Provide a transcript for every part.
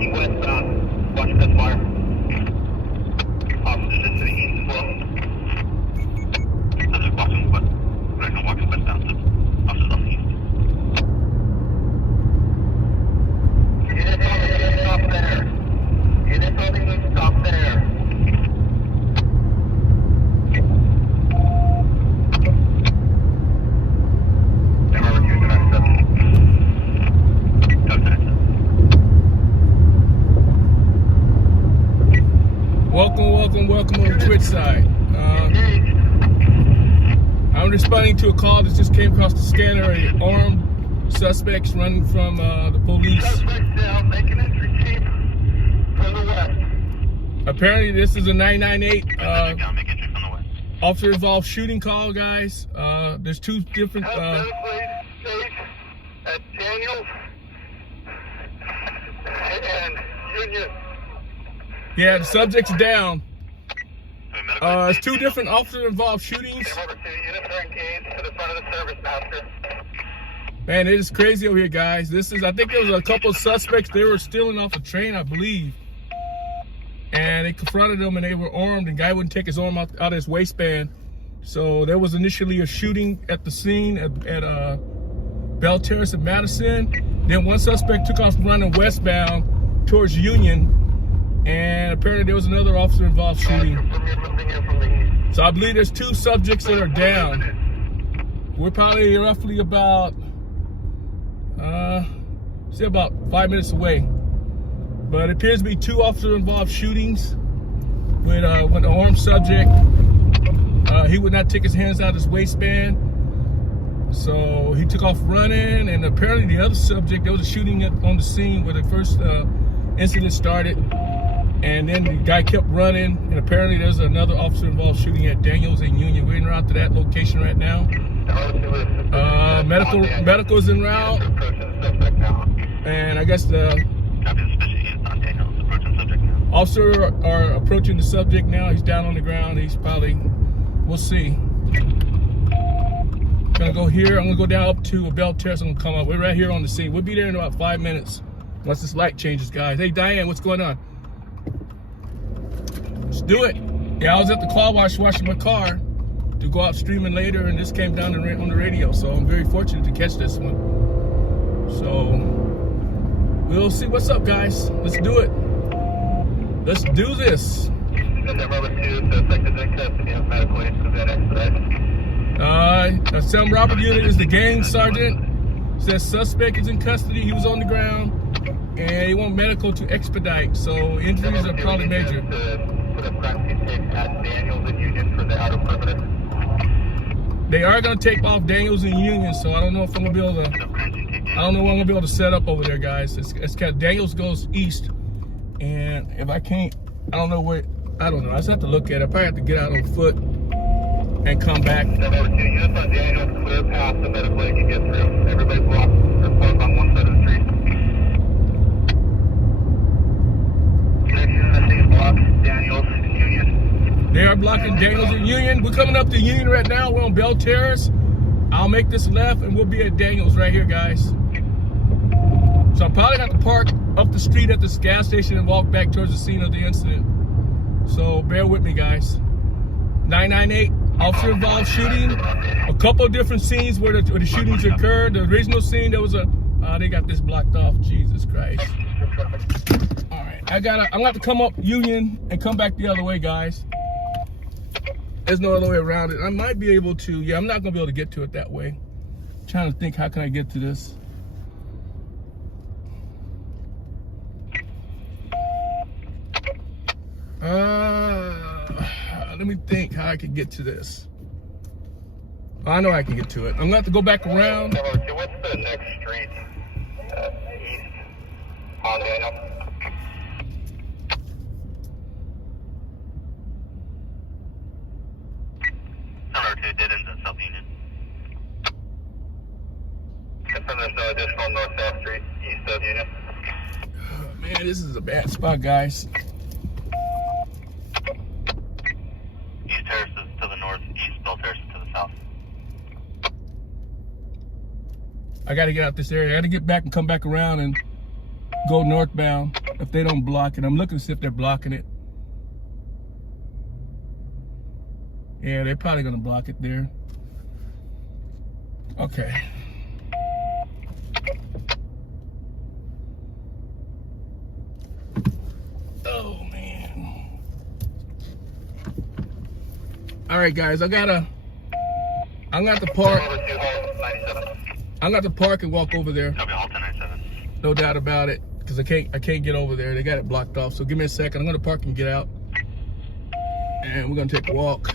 Looking westbound. Watch that fire. Officers into the east as well. Subject walking west. Right now walking westbound. Officers on the east. Unit on the east, stop there. Unit on the east, stop there. Welcome on the Twitch side. I'm responding to a call that just came across the scanner. An armed suspects running from the police. Suspects down, making entry chief from the west. Apparently, this is a 998 Down, make entry from the west. officer involved shooting call, guys. There's two different. Stage at Daniels and Union. Yeah, the subject's down. It's two different officer involved shootings. Number 2, units are engaged to the front of the service master. Man, it is crazy over here, guys. I think there was a couple of suspects. They were stealing off a train, I believe. And they confronted them and they were armed. The guy wouldn't take his arm out of his waistband. So there was initially a shooting at the scene at Bell Terrace in Madison. Then one suspect took off running westbound towards Union. And apparently there was another officer involved shooting. So I believe there's two subjects that are down. We're probably roughly about, about 5 minutes away. But it appears to be two officer involved shootings with an armed subject. He would not take his hands out of his waistband. So he took off running, and apparently the other subject, there was a shooting on the scene where the first incident started. And then the guy kept running, and apparently there's another officer involved shooting at Daniels and Union. We're en route to that location right now. Medical is en route, and I guess the officer are approaching the subject now. He's down on the ground. He's probably, we'll see. Gonna go here. I'm gonna go down up to a Bell Terrace. I'm gonna come up. We're right here on the scene. We'll be there in about 5 minutes once this light changes, guys. Hey, Diane, what's going on? Let's do it. Yeah, I was at the car wash washing my car to go out streaming later, and this came down on the radio, so I'm very fortunate to catch this one. So we'll see what's up, guys. Let's do it. Let's do this. Sam Robert unit is the gang sergeant. Says suspect is in custody. He was on the ground, and he want medical to expedite. So injuries are probably major. They are gonna take off Daniels and Union, so I don't know if I'm gonna be able to. I don't know what I'm gonna be able to set up over there, guys. It's kind of, Daniels goes east, and if I can't, I don't know where. I don't know. I just have to look at it. I probably have to get out on foot and come back. Number 2, units on Daniels, clear past the medical lane can get through. Everybody blocked or closed on one side of the street. Connection, I think blocked Daniels and Union. They are blocking Daniels and Union. We're coming up to Union right now. We're on Bell Terrace. I'll make this left and we'll be at Daniels right here, guys. So I'm probably going to park up the street at this gas station and walk back towards the scene of the incident. So bear with me, guys. 998, officer involved shooting. A couple of different scenes where the shootings occurred. The original scene, there was a, they got this blocked off. Jesus Christ. All right, I'm going to have to come up Union and come back the other way, guys. There's no other way around it. I might be able to, I'm not gonna be able to get to it that way. I'm trying to think, how can I get to this? Let me think how I can get to this. I know I can get to it. I'm gonna have to go back around. What's the next street? East on Daniel. Dead ends at South Union. Confirm there's no additional north-south street east of Union. Oh, man, this is a bad spot, guys. East Terrace is to the north, east Bell Terrace is to the south. I gotta get out this area. I gotta get back and come back around and go northbound. if they don't block it. I'm looking to see if they're blocking it. Yeah, they're probably gonna block it there. Okay. Oh man. All right, guys, I'm gonna have to park. I'm gonna have to park and walk over there. No doubt about it, because I can't get over there. They got it blocked off. So give me a second. I'm gonna park and get out, and we're gonna take a walk.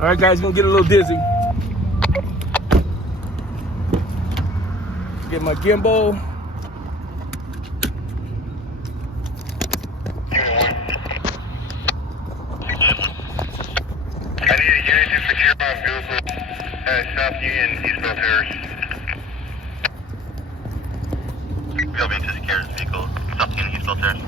All right, guys, gonna get a little dizzy. Get my gimbal. I need a unit to secure my vehicle at South Union, East Bell Terrace. We'll be to secure this vehicle, South Union, East Bell Terrace.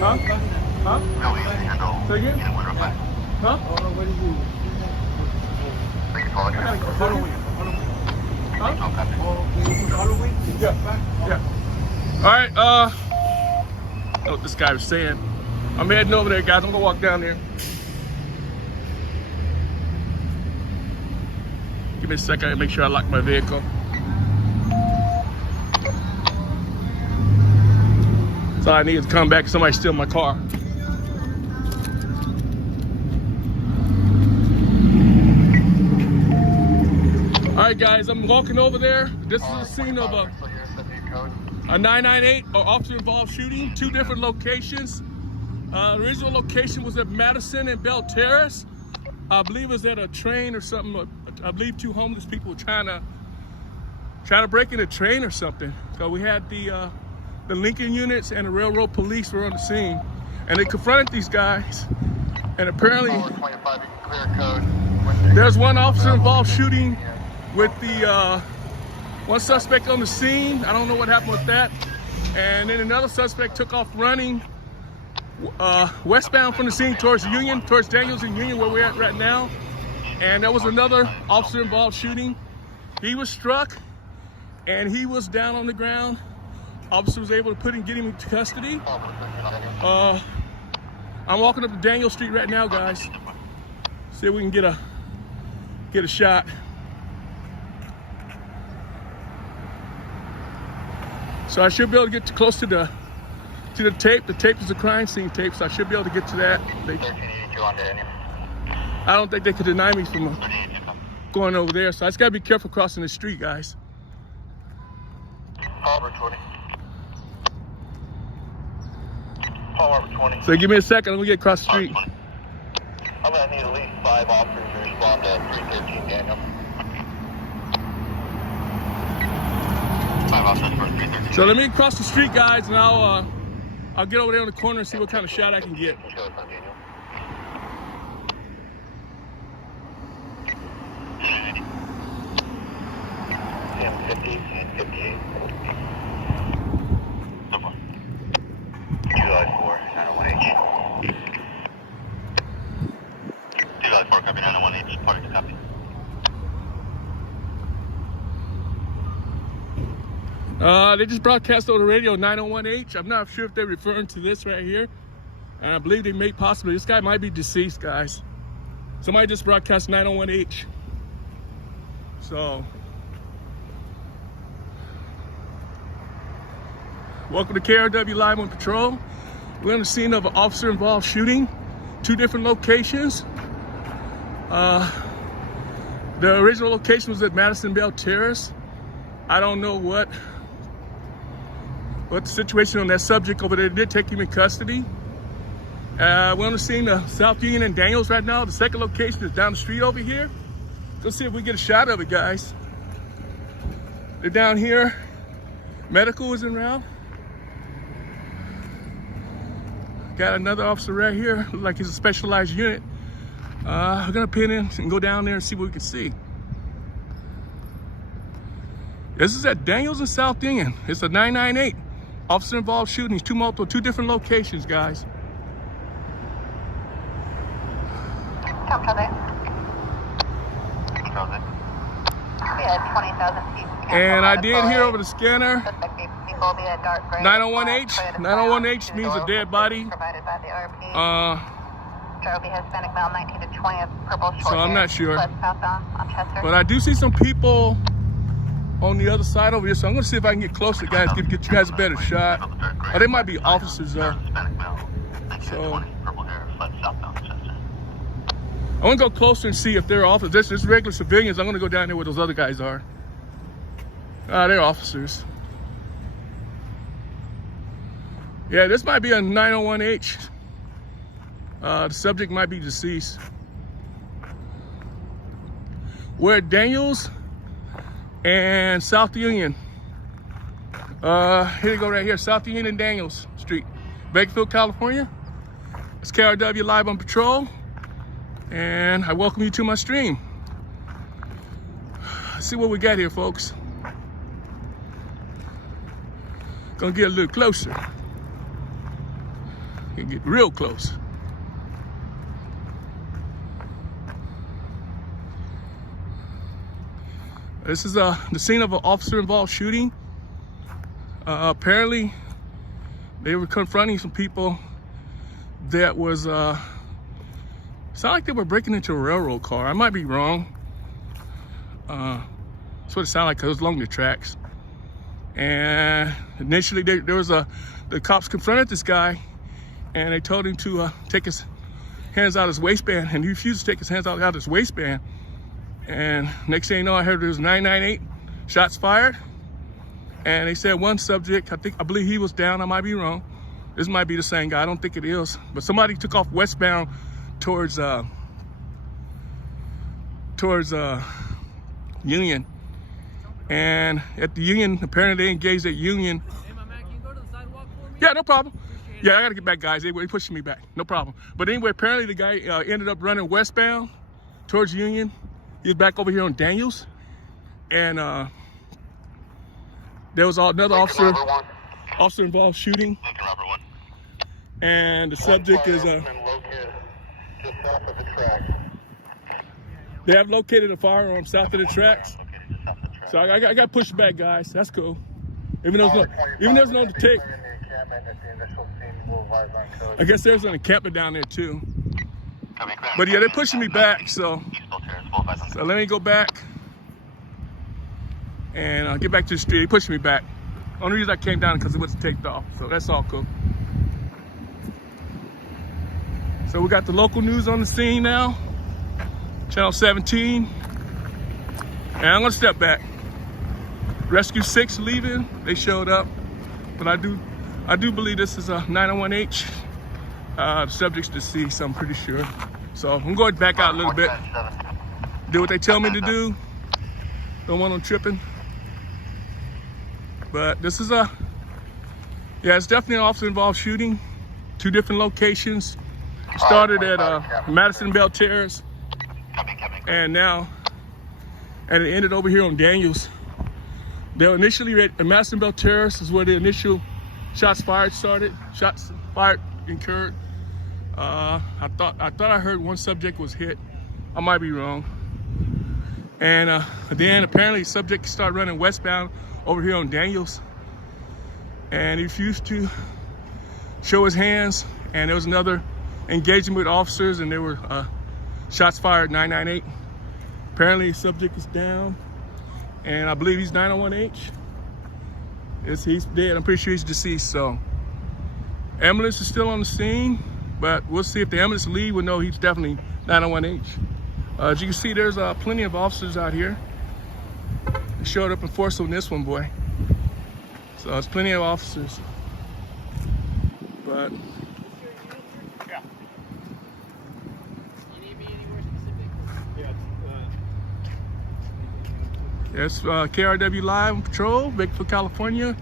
Huh? Huh? No, we can handle Say again? unit 105. Huh? We can call it. Huh? Okay. Yeah. All right, I don't know what this guy was saying. I'm heading over there, guys. I'm gonna walk down there. Give me a second to make sure I lock my vehicle. So I need to come back. Somebody steal my car. All right, guys, I'm walking over there. This is the scene of a 998 or officer-involved shooting. 2 different locations. The original location was at Madison and Bell Terrace. I believe it was at a train or something. I believe 2 homeless people were trying to break in a train or something. So we had the Lincoln units and the railroad police were on the scene, and they confronted these guys. And apparently, there's one officer involved shooting with the one suspect on the scene. I don't know what happened with that. And then another suspect took off running westbound from the scene towards Union, towards Daniels and Union, where we're at right now. And there was another officer involved shooting. He was struck, and he was down on the ground. Officer was able to get him into custody. I'm walking up to Daniel Street right now, guys. See if we can get a shot. So I should be able to get close to the tape. The tape is a crime scene tape, so I should be able to get to that. I don't think they could deny me from going over there, so I just gotta be careful crossing the street, guys. So give me a second, I'm gonna get across the street. I'm gonna need at least 5 officers to respond to 313 Daniel. 5 officers for 313. So let me cross the street, guys, and I'll get over there on the corner and see what kind of shot I can get. 50 and 58. July 4, 901H. July 4, copy 901H. Party to copy. They just broadcast on the radio 901H. I'm not sure if they're referring to this right here. And I believe they may possibly, this guy might be deceased, guys. Somebody just broadcast 901H. So, welcome to KRW Live on Patrol. We're on the scene of an officer-involved shooting. 2 different locations. The original location was at Madison Bell Terrace. I don't know what what the situation on that subject over there. They did take him in custody. We're on the scene of South Union and Daniels right now. The second location is down the street over here. Let's see if we get a shot of it, guys. They're down here. Medical is en route. Got another officer right here. Look like he's a specialized unit. We're gonna pin in and go down there and see what we can see. This is at Daniels and South Union. It's a 998. Officer involved shootings, two different locations, guys. And I did hear over the scanner, 901H. 901H means a dead body. So I'm not sure. But I do see some people on the other side over here. So I'm going to see if I can get closer, guys, get you guys a better shot. Oh, they might be officers, though. So I want to go closer and see if they're officers. This regular civilians. I'm going to go down there where those other guys are. They're officers. Yeah, this might be a 901H. The subject might be deceased. We're at Daniels and South Union. Here we go right here, South Union and Daniels Street, Bakersfield, California. It's KRW live on patrol, and I welcome you to my stream. Let's see what we got here, folks. Gonna get a little closer. Gonna get real close. This is the scene of an officer-involved shooting. Apparently, they were confronting some people that was, sounded like they were breaking into a railroad car. I might be wrong. That's what it sounded like, because it was along the tracks. And initially, the cops confronted this guy, and they told him to take his hands out of his waistband, and he refused to take his hands out of his waistband. And next thing you know, I heard there was 998 shots fired. And they said one subject, I believe he was down. I might be wrong. This might be the same guy. I don't think it is. But somebody took off westbound towards Union. And at the Union, apparently they engaged at Union. Hey, my man, can you go to the sidewalk for me? Yeah, no problem. Yeah, I gotta get back, guys. They were pushing me back. No problem. But anyway, apparently the guy ended up running westbound towards Union. He was back over here on Daniels, and there was another officer-involved shooting, and the subject is they have located a firearm south of the tracks. So I got pushed back, guys. That's cool. Even though there's no to take. I guess there's an encampment down there too. But yeah, they're pushing me back, so let me go back and I'll get back to the street. They're pushing me back. Only reason I came down because it wasn't taped off, so that's all cool. So we got the local news on the scene now, Channel 17, and I'm gonna step back. Rescue 6 leaving, they showed up, but I do believe this is a 901H. The subject's deceased, I'm pretty sure. So I'm going back out a little bit, do what they tell me to do. Don't want them tripping. But this is yeah, it's definitely an officer-involved shooting. 2 different locations. Started at Madison Bell Terrace, and it ended over here on Daniels. They were initially at Madison Bell Terrace is where the initial shots fired started. Shots fired incurred. I thought I heard one subject was hit. I might be wrong. And then apparently the subject started running westbound over here on Daniels, and he refused to show his hands. And there was another engagement with officers, and there were shots fired. 998. Apparently the subject is down, and I believe he's 901H. He's dead. I'm pretty sure he's deceased. So ambulance is still on the scene, but we'll see if the ambulance lead. We'll know he's definitely 901H. As you can see, there's plenty of officers out here. They showed up in force on this one, boy. So there's plenty of officers. But Yeah. You need me anywhere specific? Yeah. it's KRW Live on patrol, Bakersfield, California.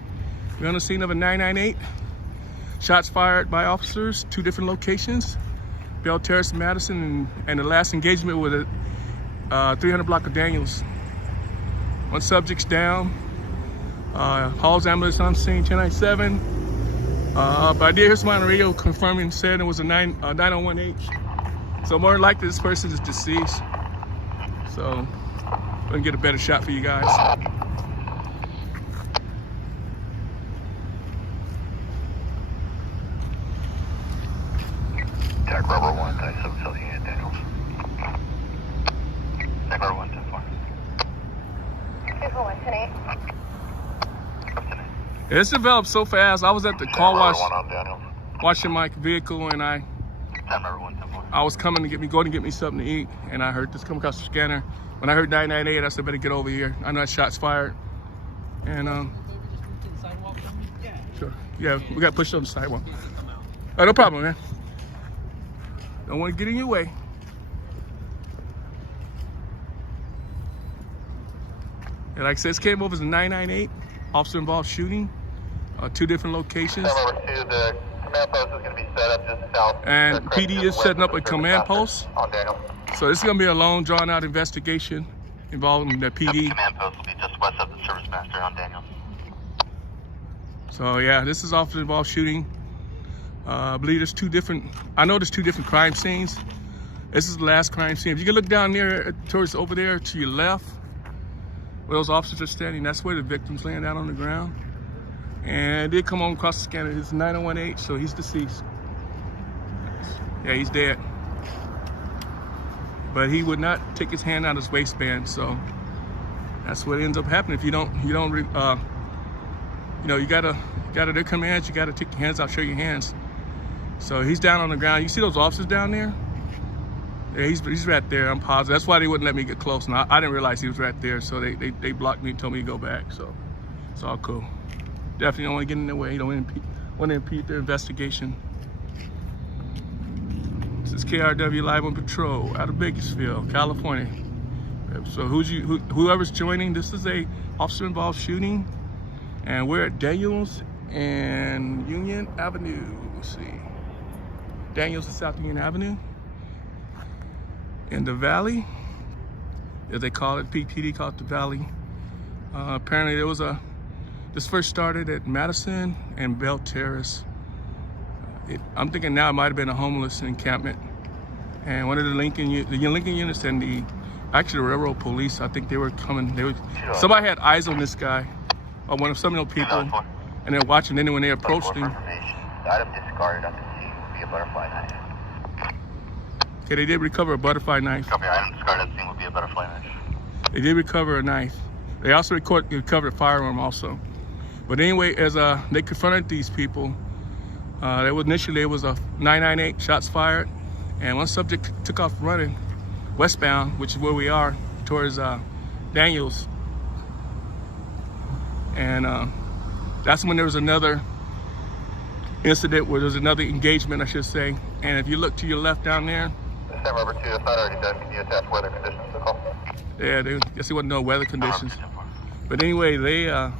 We're on the scene of a 998. Shots fired by officers, 2 different locations, Bell Terrace, Madison, and the last engagement was at 300 block of Daniels. 1 subject's down. Hall's ambulance on scene, 1097. But I did hear somebody on the radio confirming, said it was a 901H. So more than likely this person is deceased. So we're gonna get a better shot for you guys. Tag rubber 1, 97 South Unit, Daniels. Tag rubber 1, 10-4. 108. It's developed so fast. I was at the car wash One on Daniels. washing my vehicle, and Tag rubber 1, 10-4. I was coming to go to get me something to eat, and I heard this come across the scanner. When I heard 998, I said, better get over here. I know that shots fired. And Maybe just move to the sidewalk for me? Yeah. sure. Yeah, we got pushed on the sidewalk. Oh, no problem, man. Don't want to get in your way. And like I said, this came over as a 998, officer involved shooting, 2 different locations. Tag rubber 2, the command post is going to be set up just south. And PD is setting up a command post. On Daniels. So this is going to be a long, drawn-out investigation involving the PD. Command post will be just west of the service master on Daniels. So yeah, this is officer involved shooting. I believe there's 2 different, I know there's 2 different crime scenes. This is the last crime scene. If you can look down there towards over there to your left, where those officers are standing, that's where the victim's laying down on the ground. And it did come on across the scanner. It's 901H, so he's deceased. Yeah, he's dead. But he would not take his hand out of his waistband, so that's what ends up happening. If you don't, you gotta their commands, you gotta take your hands out, show your hands. So he's down on the ground. You see those officers down there? Yeah, he's right there. I'm positive. That's why they wouldn't let me get close. And I didn't realize he was right there, so they blocked me and told me to go back. So it's all cool. Definitely don't want to get in their way. You don't want to impede their investigation. This is KRW Live on Patrol out of Bakersfield, California. So whoever's joining, this is a officer involved shooting, and we're at Daniels and Union Avenue. Let's see, Daniels and South Union Avenue in the Valley, as they call it. BPD call it the Valley. Apparently there was this first started at Madison and Bell Terrace. I'm thinking now it might have been a homeless encampment. And one of the Lincoln units and the railroad police, I think they were coming. Somebody had eyes on this guy, or some of those people, and they're watching. Then when they approached him, The item discarded on the scene will be a butterfly knife. okay, they did recover a butterfly knife. Copy, item discarded on the scene will be a butterfly knife. They did recover a knife. They also recovered a firearm also. But anyway, as they confronted these people, initially it was a 998, shots fired, and one subject took off running westbound, which is where we are, towards Daniels. And that's when there was another incident where there was another engagement, I should say. And if you look to your left down there, Sam Rubber 2, it's not already done. Can you attach weather conditions to call? yeah, guess there wasn't no weather conditions. But anyway, they're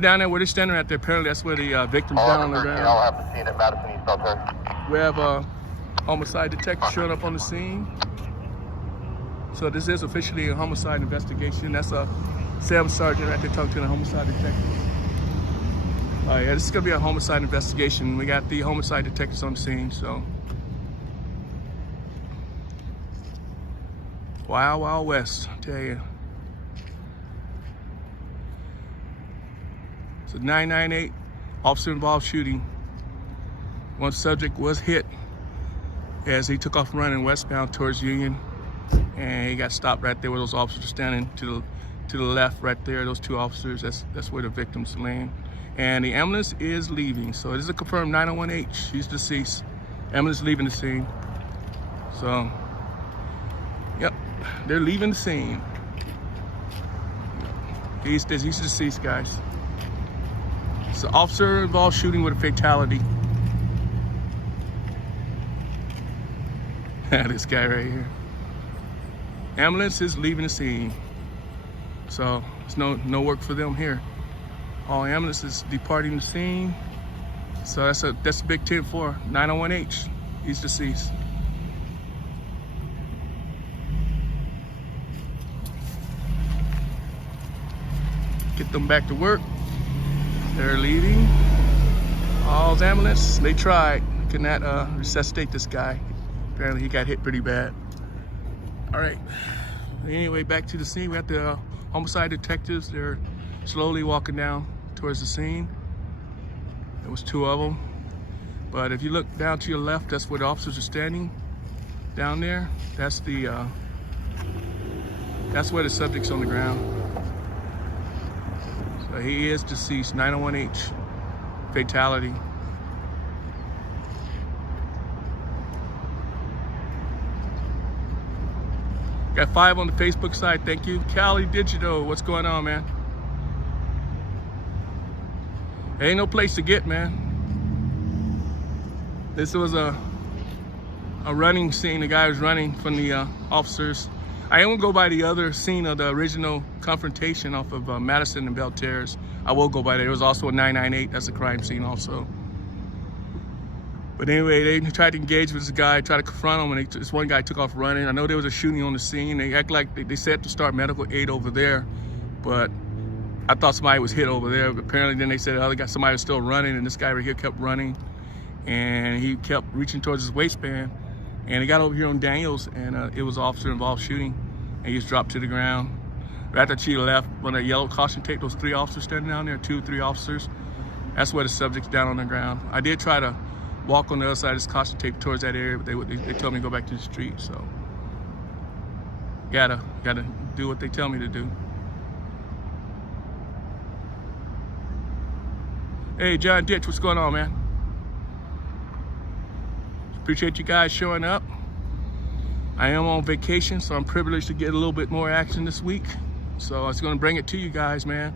down there where they're standing right there. Apparently that's where the victim's down on the ground. I'll have the scene at Madison East Bell Terrace. We have a homicide detective showing up on the scene. So this is officially a homicide investigation. That's a Sam Sergeant right there talking to the homicide detective. Yeah, this is gonna be a homicide investigation. We got the homicide detectives on the scene, so. Wild, Wild West, I tell you. It's a 998 officer involved shooting. One subject was hit as he took off running westbound towards Union, and he got stopped right there where those officers are standing to the left right there. Those 2 officers, that's where the victim's laying. And the ambulance is leaving. So it is a confirmed 901H. He's deceased. Ambulance leaving the scene. So, yep, they're leaving the scene. He's deceased, guys. It's an officer involved shooting with a fatality. This guy right here. Ambulance is leaving the scene. So it's no work for them here. All ambulances departing the scene. So that's a big 10-4, 901H. He's deceased. Get them back to work. They're leaving. All's ambulance. They tried. Could not resuscitate this guy. Apparently he got hit pretty bad. All right. Anyway, back to the scene. We have the homicide detectives. They're slowly walking down towards the scene. There was 2 of them. But if you look down to your left, that's where the officers are standing. Down there, that's where the subject's on the ground. So he is deceased, 901H, fatality. Got 5 on the Facebook side, thank you. Cali Digital, what's going on, man? There ain't no place to get, man. This was a running scene. The guy was running from the officers. I won't go by the other scene of the original confrontation off of Madison and Belle Terrace. I will go by there. There was also a 998. That's a crime scene also. But anyway, they tried to engage with this guy, tried to confront him, and this one guy took off running. I know there was a shooting on the scene. They act like they said to start medical aid over there, but I thought somebody was hit over there. But apparently then they said the other guy, somebody was still running, and this guy right here kept running, and he kept reaching towards his waistband, and he got over here on Daniels, and it was officer involved shooting, and he just dropped to the ground. Right after she left, when that yellow caution tape, those 3 officers standing down there, 2 or 3 officers, that's where the subject's down on the ground. I did try to walk on the other side of this caution tape towards that area, but they told me to go back to the street, so gotta do what they tell me to do. Hey, John Ditch, what's going on, man? Appreciate you guys showing up. I am on vacation, so I'm privileged to get a little bit more action this week. So I was gonna bring it to you guys, man.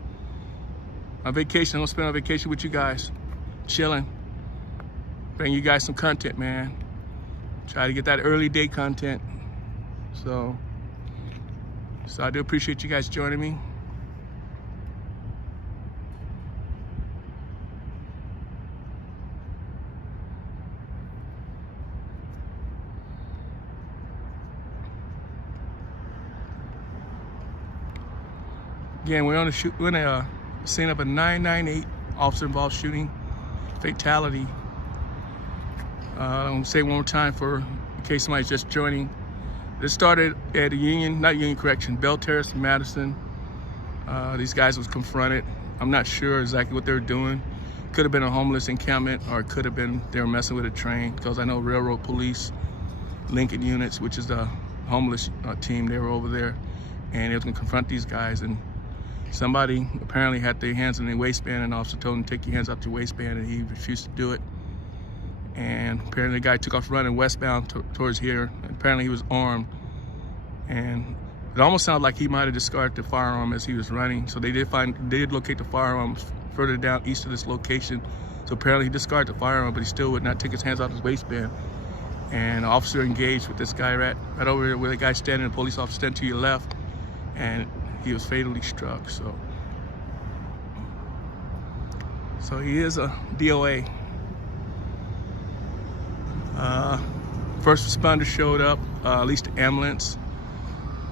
On vacation, I'm gonna spend on vacation with you guys, chilling. Bring you guys some content, man. Try to get that early day content. So I do appreciate you guys joining me. Again, we're on a scene of a 998 officer involved shooting fatality. I'm gonna say one more time in case somebody's just joining. This started at Belle Terrace in Madison. These guys was confronted. I'm not sure exactly what they were doing. Could have been a homeless encampment, or it could have been they were messing with a train, because I know Railroad Police, Lincoln Units, which is the homeless team, they were over there, and they was gonna confront these guys, and somebody apparently had their hands in their waistband, and the officer told him to take your hands out your waistband, and he refused to do it. And apparently the guy took off running westbound towards here. And apparently he was armed, and it almost sounded like he might have discarded the firearm as he was running. So they did locate the firearms further down east of this location. So apparently he discarded the firearm, but he still would not take his hands off his waistband. And the officer engaged with this guy right over there where the guy standing, the police officer standing to your left, and he was fatally struck. So he is a DOA. First responders showed up, at least the ambulance.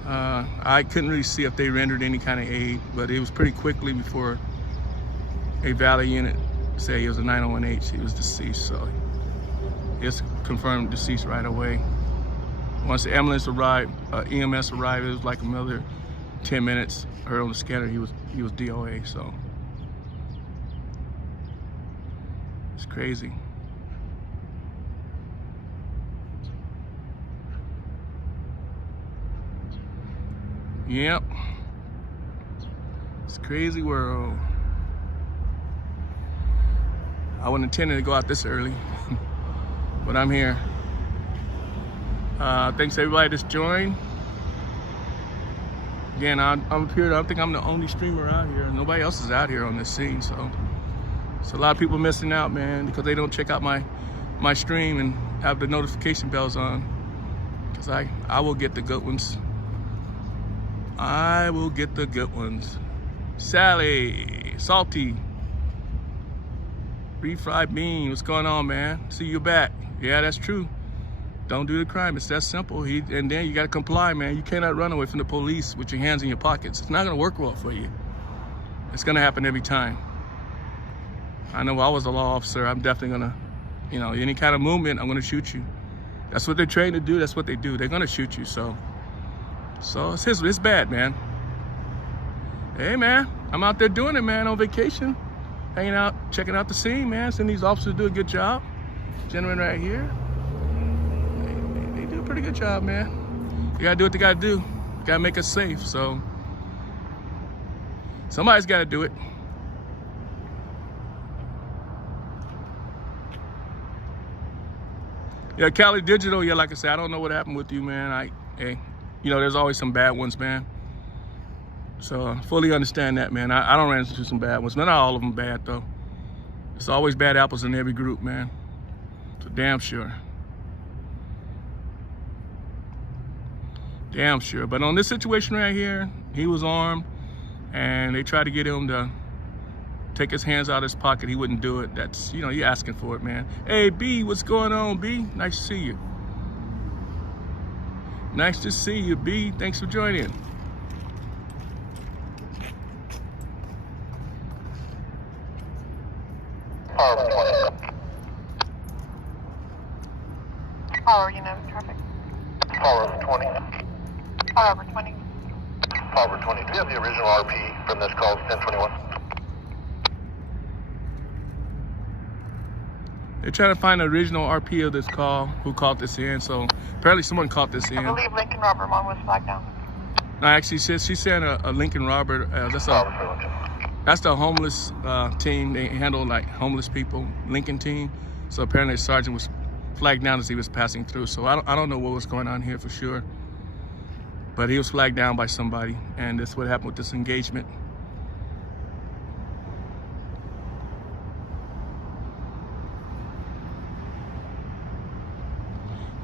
I couldn't really see if they rendered any kind of aid, but it was pretty quickly before a Valley unit said he was a 901H. He was deceased, so it's confirmed deceased right away. Once the ambulance arrived, EMS arrived, it was like another 10 minutes. I heard on the scanner he was DOA, so it's crazy. Yep, it's a crazy world. I wasn't intending to go out this early, but I'm here. Thanks to everybody that's joined. Again, I'm here. I think I'm the only streamer out here. Nobody else is out here on this scene, so So a lot of people missing out, man, because they don't check out my stream and have the notification bells on. Because I will get the good ones. I will get the good ones. Sally, Salty, refried bean, what's going on, man? See you back. Yeah, that's true. Don't do the crime. It's that simple. And then you got to comply, man. You cannot run away from the police with your hands in your pockets. It's not going to work well for you. It's going to happen every time. I know I was a law officer. I'm definitely going to, you know, any kind of movement, I'm going to shoot you. That's what they're trained to do. That's what they do. They're going to shoot you. So it's bad, man. Hey, man, I'm out there doing it, man, on vacation. Hanging out, checking out the scene, man. Seeing these officers do a good job. Gentleman right here. They do a pretty good job, man. They gotta do what they gotta do. Gotta make us safe, so. Somebody's gotta do it. Yeah, Cali Digital, yeah, like I said, I don't know what happened with you, man. Hey, you know, there's always some bad ones, man. So I fully understand that, man. I don't run into some bad ones. Not all of them bad, though. There's always bad apples in every group, man. So damn sure. Damn sure. But on this situation right here, he was armed, and they tried to get him to take his hands out of his pocket. He wouldn't do it. That's, you know, you're asking for it, man. Hey, B, what's going on, B? Nice to see you. Nice to see you, B. Thanks for joining. Power, you know, traffic. Power 20. Power 20. Power 20. Do you have the original RP from this call, 1021? They're trying to find the original RP of this call, who called this in. So apparently someone caught this in. I believe Lincoln Robert Mom was flagged down. No, actually, she sent a Lincoln Robert. That's the homeless team. They handle like homeless people, Lincoln team. So apparently the sergeant was flagged down as he was passing through. So I don't know what was going on here for sure. But he was flagged down by somebody, and that's what happened with this engagement.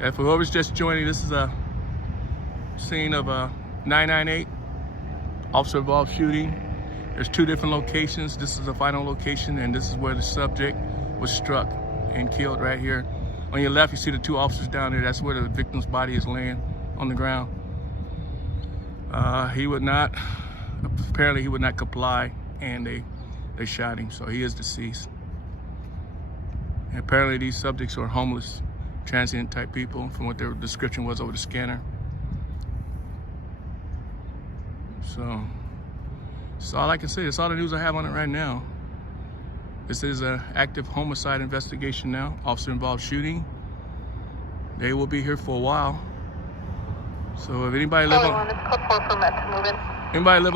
And for whoever's just joining, this is a scene of a 998 officer involved shooting. There's two different locations. This is the final location, and this is where the subject was struck and killed right here. On your left, you see the two officers down there. That's where the victim's body is laying on the ground. He would not, apparently he would not comply, and they shot him, so he is deceased. And apparently these subjects are homeless, transient type people, from what their description was over the scanner. So that's all I can say. That's all the news I have on it right now. This is an active homicide investigation now. Officer involved shooting. They will be here for a while. So if anybody live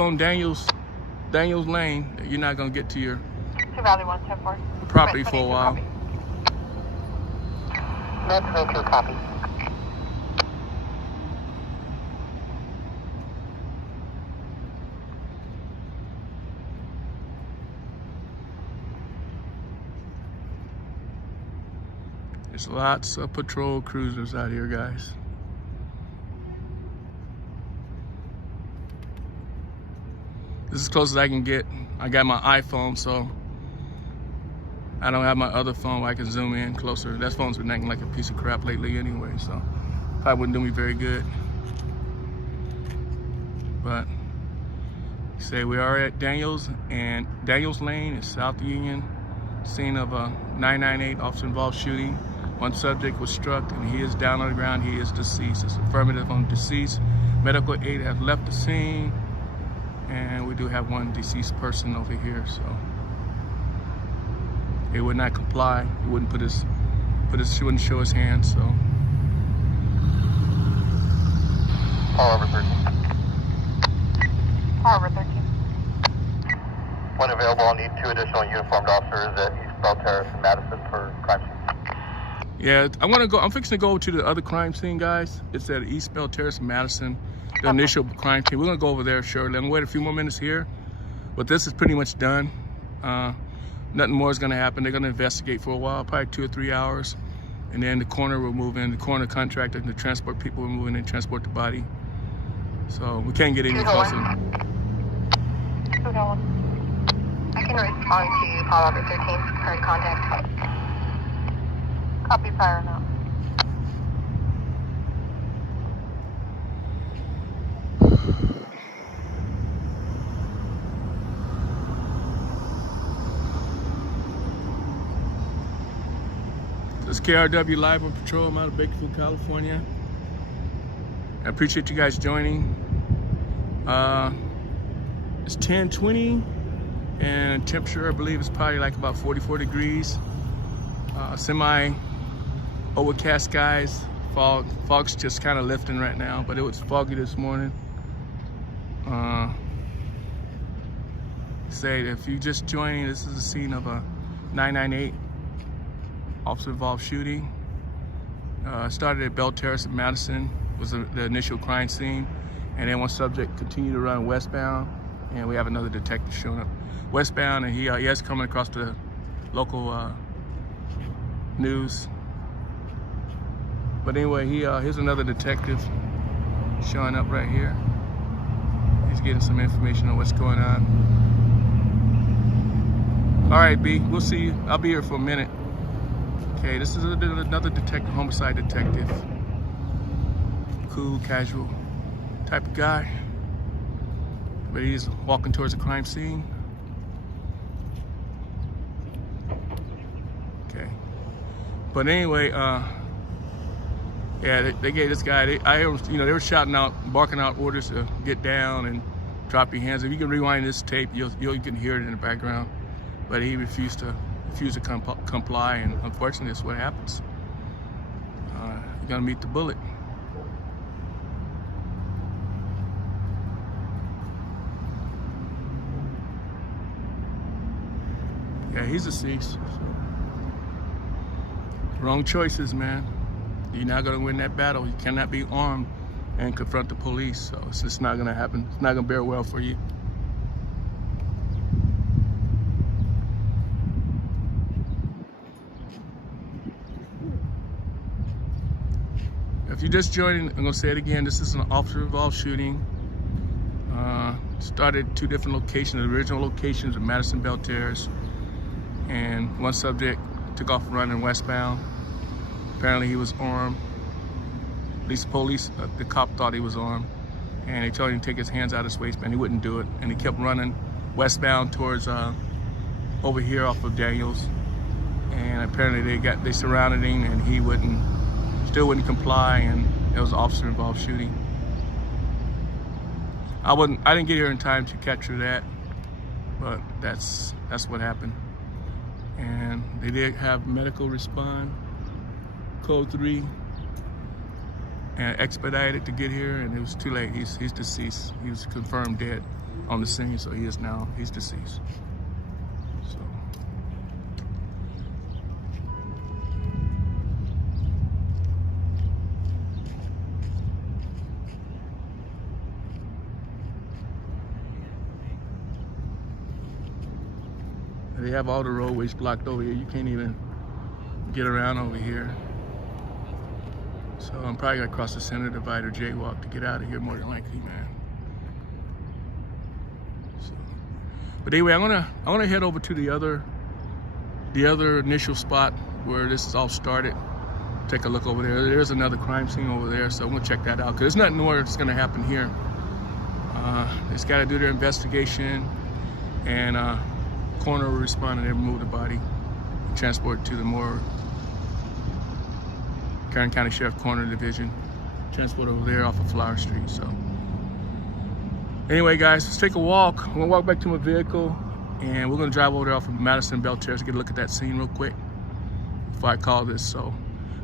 on Daniels Lane, you're not gonna get to your property for a while. Metro copy. There's lots of patrol cruisers out here, guys. This is as close as I can get. I got my iPhone, so I don't have my other phone where I can zoom in closer. That phone's been acting like a piece of crap lately anyway, so probably wouldn't do me very good. But say we are at Daniels Lane in South Union, scene of a 998 officer involved shooting. One subject was struck and he is down on the ground. He is deceased. It's affirmative on deceased. Medical aid has left the scene, and we do have one deceased person over here. So he would not comply. He wouldn't wouldn't show his hands. So. Power 13. Power 13. When available, I'll need 2 additional uniformed officers at East Bell Terrace and Madison for crime scene. Yeah, I'm fixing to go to the other crime scene, guys. It's at East Bell Terrace and Madison, the initial crime scene. We're gonna go over there shortly. I'm gonna wait a few more minutes here, but this is pretty much done. Nothing more is going to happen. They're going to investigate for a while, probably 2 or 3 hours. And then the coroner will move in. The coroner contractor and the transport people will move in and transport the body. So we can't get any closer. I can respond to you, call over 13, current contact. Copy, fire now. This is KRW Live on Patrol. I'm out of Bakersfield, California. I appreciate you guys joining. It's 10:20 and temperature, I believe, is probably like about 44 degrees. Semi overcast skies. Fog's just kind of lifting right now, but it was foggy this morning. Say if you just joining, this is the scene of a 998 officer-involved shooting. Started at Bell Terrace in Madison, was the initial crime scene, and then one subject continued to run westbound, and we have another detective showing up westbound, and he is coming across the local news. But anyway, here's another detective showing up right here. He's getting some information on what's going on. All right, B, we'll see you. I'll be here for a minute. Okay, this is another detective, homicide detective. Cool, casual type of guy. But he's walking towards a crime scene. Okay. But anyway, yeah, they gave this guy, they were shouting out, barking out orders to get down and drop your hands. If you can rewind this tape, you can hear it in the background. But he refused to comply, and unfortunately, that's what happens. You're gonna meet the bullet. Yeah, he's deceased. So. Wrong choices, man. You're not gonna win that battle. You cannot be armed and confront the police. So it's just not gonna happen. It's not gonna bear well for you. If you're just joining, I'm gonna say it again, this is an officer-involved shooting. Started 2 different locations. The original locations of Madison Bell Terrace, and one subject took off running westbound. Apparently he was armed. At least the police, the cop thought he was armed, and they told him to take his hands out of his waistband. He wouldn't do it, and he kept running westbound towards over here off of Daniels. And apparently they surrounded him, and he still wouldn't comply, and it was an officer-involved shooting. I didn't get here in time to capture that, but that's what happened. And they did have medical respond, code 3, and expedited to get here, and it was too late. He's deceased. He was confirmed dead on the scene, so he's deceased. So. They have all the roadways blocked over here. You can't even get around over here. So I'm probably gonna cross the center divide or jaywalk to get out of here, more than likely, man. So, but anyway, I'm gonna head over to the other initial spot where this is all started. Take a look over there. There's another crime scene over there, so I'm gonna check that out, because there's nothing more that's gonna happen here. They just gotta do their investigation, and coroner will respond and they remove the body, transport it to the morgue. Kern County Sheriff Coroner Division, transport over there off of Flower Street. So anyway, guys, let's take a walk. I'm gonna walk back to my vehicle, and we're gonna drive over there off of Madison Bell Terrace to get a look at that scene real quick before I call this. So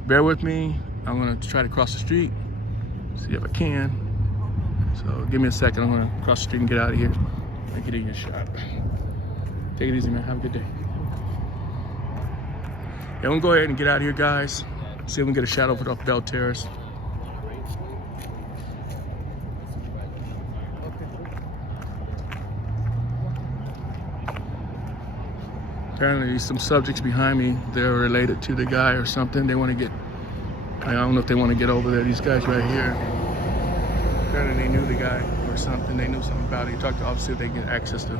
bear with me. I'm gonna try to cross the street, see if I can. So give me a second. I'm gonna cross the street and get out of here and get in a shot. Take it easy, man. Have a good day. Yeah, I'm gonna go ahead and get out of here, guys. See if we can get a shot over off Bell Terrace. Apparently some subjects behind me, they're related to the guy or something. They want to get, I don't know if they want to get over there. These guys right here, apparently they knew the guy or something. They knew something about it. He talked to the officer if they get access to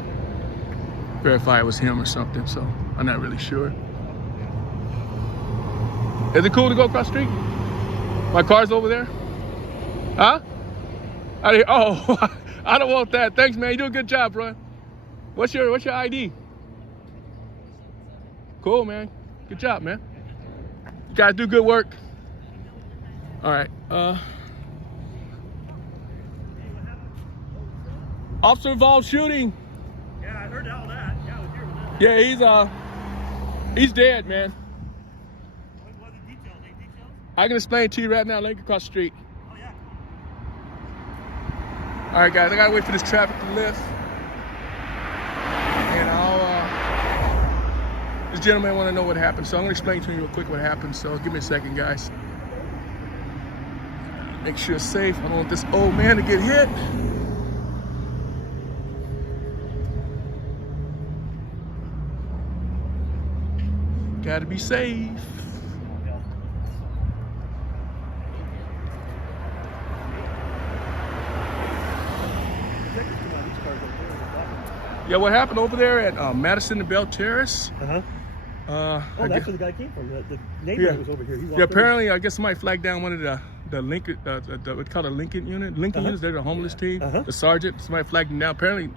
verify it was him or something. So I'm not really sure. Is it cool to go across the street? My car's over there? Huh? Oh, I don't want that. Thanks, man. You do a good job, bro. What's your ID? Cool, man. Good job, man. You guys do good work. All right. Officer involved shooting. Yeah, I heard all that. Yeah, I was here with that. Yeah, he's dead, man. What are the details? Any details? I can explain it to you right now. Link across the street. Oh, yeah. All right, guys. I gotta wait for this traffic to lift, and this gentleman want to know what happened, so I'm gonna explain to you real quick what happened. So give me a second, guys. Make sure it's safe. I don't want this old man to get hit. Gotta be safe. Yeah, what happened over there at Madison and Bell Terrace? Uh-huh. Oh, that's where the guy came from. The neighbor that was over here. He walked apparently, I guess somebody flagged down one of the Lincoln, what's called a Lincoln unit. Lincoln units, they're the homeless team. The sergeant, somebody flagged him down. Apparently,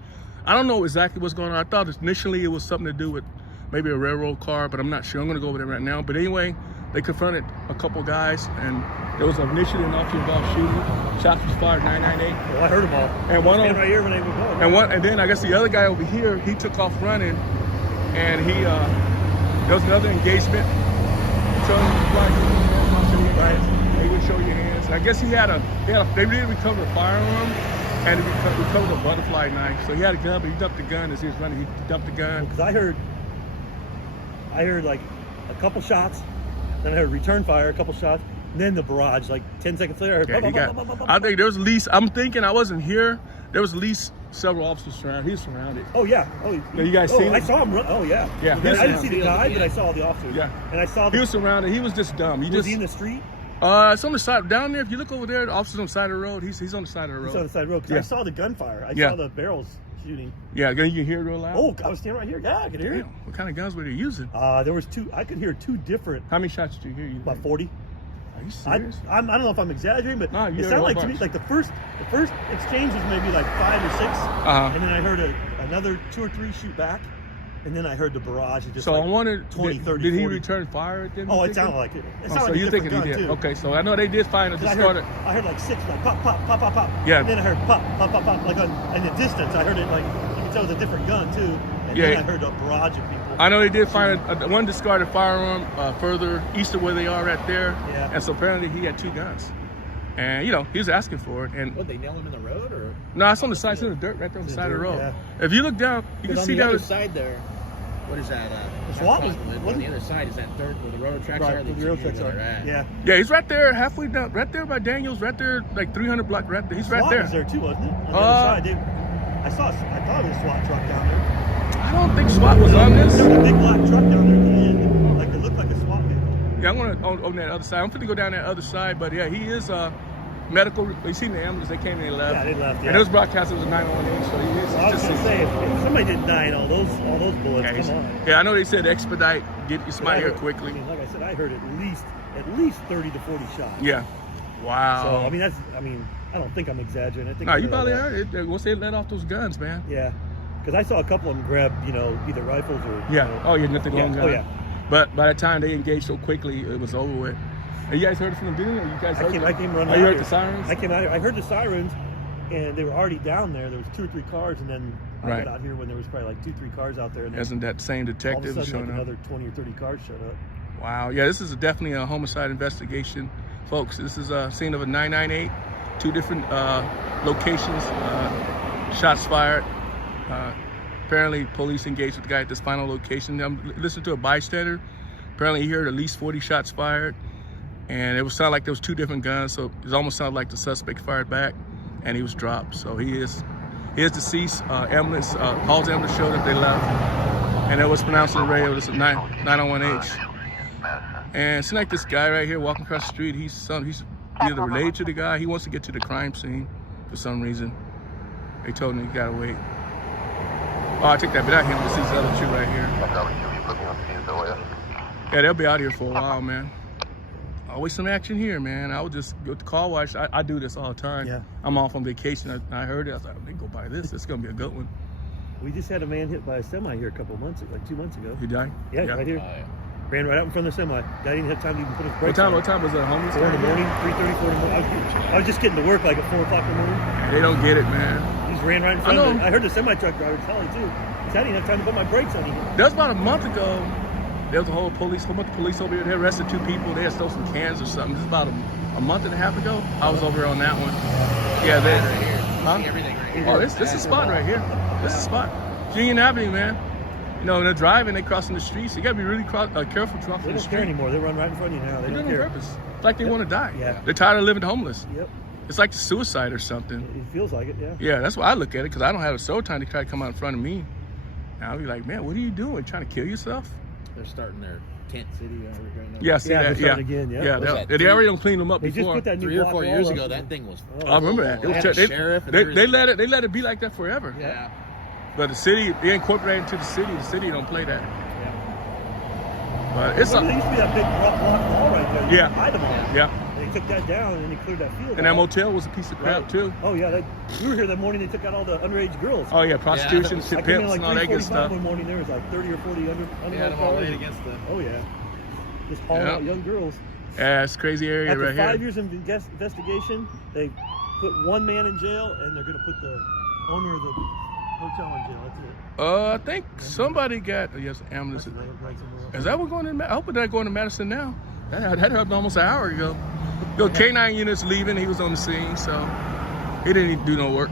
I don't know exactly what's going on. I thought initially it was something to do with maybe a railroad car, but I'm not sure. I'm gonna go over there right now. But anyway, they confronted a couple guys, and there was initially an officer involved shooting. Shots was fired, 998. Well, I heard them all. And one right here when they were going. And then I guess the other guy over here, he took off running, and there was another engagement. So right, they would show your hands. And I guess they did recover a firearm, and he recovered a butterfly knife. So he had a gun, but he dumped the gun as he was running. He dumped the gun. Because I heard like a couple shots, then I heard return fire, a couple shots, and then the barrage. Like 10 seconds later, I heard. I think there was at least. I'm thinking I wasn't here. There was at least several officers surrounded. He was surrounded. Oh yeah. Oh, you guys seen it? I saw him run. Oh yeah. Yeah. I didn't see the guy, but I saw the officers. Yeah. And I saw. He was surrounded. He was just dumb. Was he in the street? It's on the side down there. If you look over there, the officer's on the side of the road. He's on the side of the road. He's on the side of the road. 'Cause I saw the gunfire. I saw the barrels shooting. Yeah, you can hear it real loud. Oh, I was standing right here. Yeah, I could hear it. What kind of guns were they using? There was two. I could hear two different. How many shots did you hear? About 40. Are you serious? I don't know if I'm exaggerating, but No, it sounded like to me like the first exchange was maybe like 5 or 6, and then I heard another 2 or 3 shoot back, and then I heard the barrage. Just so like I wanted 20, 30, did 40. he return fire at them? Oh, it sounded like it. It sounded so like you a thinking different he gun did? too. Okay, so I know they did fire at the start. I heard like 6, like pop, pop, pop, pop, pop. Yeah. And then I heard pop, pop, pop, pop, like in the distance. I heard it like you could tell it was a different gun too. And then I heard a barrage of people. I know they did find one discarded firearm further east of where they are right there. Yeah. And so apparently he had 2 guns. And he was asking for it. And What, they nail him in the road or? no, it's on the side. It's in the dirt right there on the side of the road. Yeah. If you look down, you can see on the down. other side there. What is that? The SWAT was on the other side. Is that dirt where the railroad tracks Right, are? where the railroad tracks are. Right. Yeah. Yeah, he's right there, halfway down, right there by Daniels, right there, like 300 block, right there. He's right SWAT there. was there too, wasn't it? On the other side, I thought it was a SWAT truck down there. I don't think SWAT was on this. There was a big black truck down there at the end. Like it looked like a SWAT vehicle. Yeah, I'm gonna on that other side. I'm gonna go down that other side, but yeah, he is medical. You seen the ambulance? They came and they left. Yeah, they left. Yeah. And it was broadcast. It was a 911, so he is. I was gonna say, if somebody didn't die in all those bullets, Yeah, come on. yeah, I know they said expedite, get somebody here quickly. I mean, like I said, I heard at least 30 to 40 shots. Yeah. Wow. So I don't think I'm exaggerating. I think No, you probably heard it. Once they let off those guns, man. Yeah, because I saw a couple of them grab, either rifles or. Yeah. Oh, yeah, nothing long gun. Oh yeah. But by the time they engaged so quickly, it was over with. Have you guys heard it from the video? You guys heard I came running. Oh, you out heard here. the sirens? I came out. I heard the sirens, and they were already down there. There was 2 or 3 cars, and then I got out here when there was probably like 2 or 3 cars out there. And Isn't that same all of a detective sudden, showing like up? another 20 or 30 cars showed up. Wow. Yeah, this is definitely a homicide investigation, folks. This is a scene of a 998. 2 different locations, shots fired. Apparently, police engaged with the guy at this final location. I'm listening to a bystander. Apparently, he heard at least 40 shots fired, and it sounded like there was 2 different guns. So it almost sounded like the suspect fired back, and he was dropped. So he is deceased. Ambulance calls ambulance showed up. They left, And it was pronounced on the radio. It's a 901H. And it seemed like this guy right here walking across the street, he's either related to the guy. He wants to get to the crime scene for some reason. They told him he gotta wait. Oh, I take that bit out him. This is these other two right here. Yeah, they'll be out here for a while, man. Always some action here, man. I would just go to car wash. I do this all the time. Yeah. I'm off on vacation. I heard it. I thought, let me go buy this. It's gonna be a good one. We just had a man hit by a semi here a couple months, like 2 months ago. He died? Yeah, right here. Ran right out in front of the semi. Guy didn't have time to even put his brakes on. What time was that? Homeless 4 in the guy? morning, 3:30, 4 in the morning. I was just getting to work like at 4 o'clock in the morning. They don't get it, man. He just ran right in front of me. I heard the semi truck driver tell him too. He said I didn't have time to put my brakes on. That was about a month ago. There was a whole bunch of police over here. They arrested 2 people. They had stole some cans or something. This is about a month and a half ago. I was over here on that one. Yeah, they. Huh? Everything right here. Oh, this is a spot right here. This is a spot. Union Avenue, man. You know, when they're driving, they crossing the streets. You gotta be really careful They crossing the don't care street. anymore. They run right in front of you now. They They do don't it on care. purpose. It's like they want to die. Yeah. They're tired of living homeless. Yep. It's like suicide or something. It feels like it. Yeah. Yeah, that's why I look at it, because I don't have a soul time to try to come out in front of me. Now I'll be like, man, what are you doing? Trying to kill yourself? They're starting their tent city right now. Yeah, I see Yeah, that. they're Yeah, starting again, yeah. yeah. What's They that, already don't clean them up They just before. put that new 3 or block 4 wall years up. ago, that thing was. I remember that. It was They had a sheriff and they everything. let it be like that forever. Yeah. But the city, they incorporated into the city. The city don't play that. But it's There used a, to be that big block wall right there. You Yeah. could hide them all. yeah. They took that down and then they cleared that field. And that out. motel was a piece of crap Right. too. Oh yeah, we were here that morning. They took out all the underage girls. Oh yeah, prostitution, Yeah. shit I came in pimps, like and all that good 3:45 stuff. one morning. There was like 30 or 40 They underage had them all cars. laid against the. Oh yeah, just hauling Yeah. out young girls. Yeah, it's a crazy area After right 5 here. years of investigation, they put one man in jail, and they're going to put the owner of the hotel in jail. That's it. I think somebody got yes, ambulance. Is that what going in? I hope they're not going to Madison now. That happened almost an hour ago. Yo, K9 units leaving. He was on the scene, so he didn't even do no work.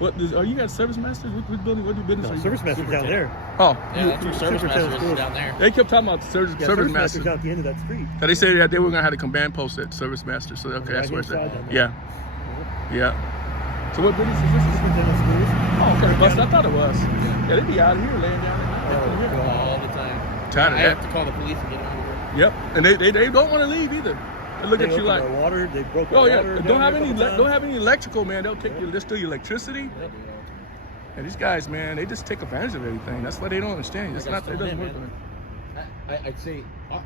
Are you guys service masters? What building? What business are No, you? service master's down there. Oh, Yeah, that's where service Superintendent's master is cool. down there. they kept talking about service Yeah, service master's masters. out the end of that street. So they said that they were gonna have a command post at service master. So okay, that's where it's right-hand at. side Yeah, yeah. So what business is this? Superintendent's schools. Oh, okay, bus. I thought it was. Yeah, they be out here laying down. All the time. Tired of I that. have to call the police and get them over. Yep, and they don't want to leave either. They look They at you opened like, our water. They broke our oh yeah, water don't down have there a any couple times. don't have any electrical, man. They'll take you. They'll steal your electricity. Yep. And these guys, man, they just take advantage of everything. That's why they don't understand. It's Like I not. It told doesn't him, work. man. for them. I'd say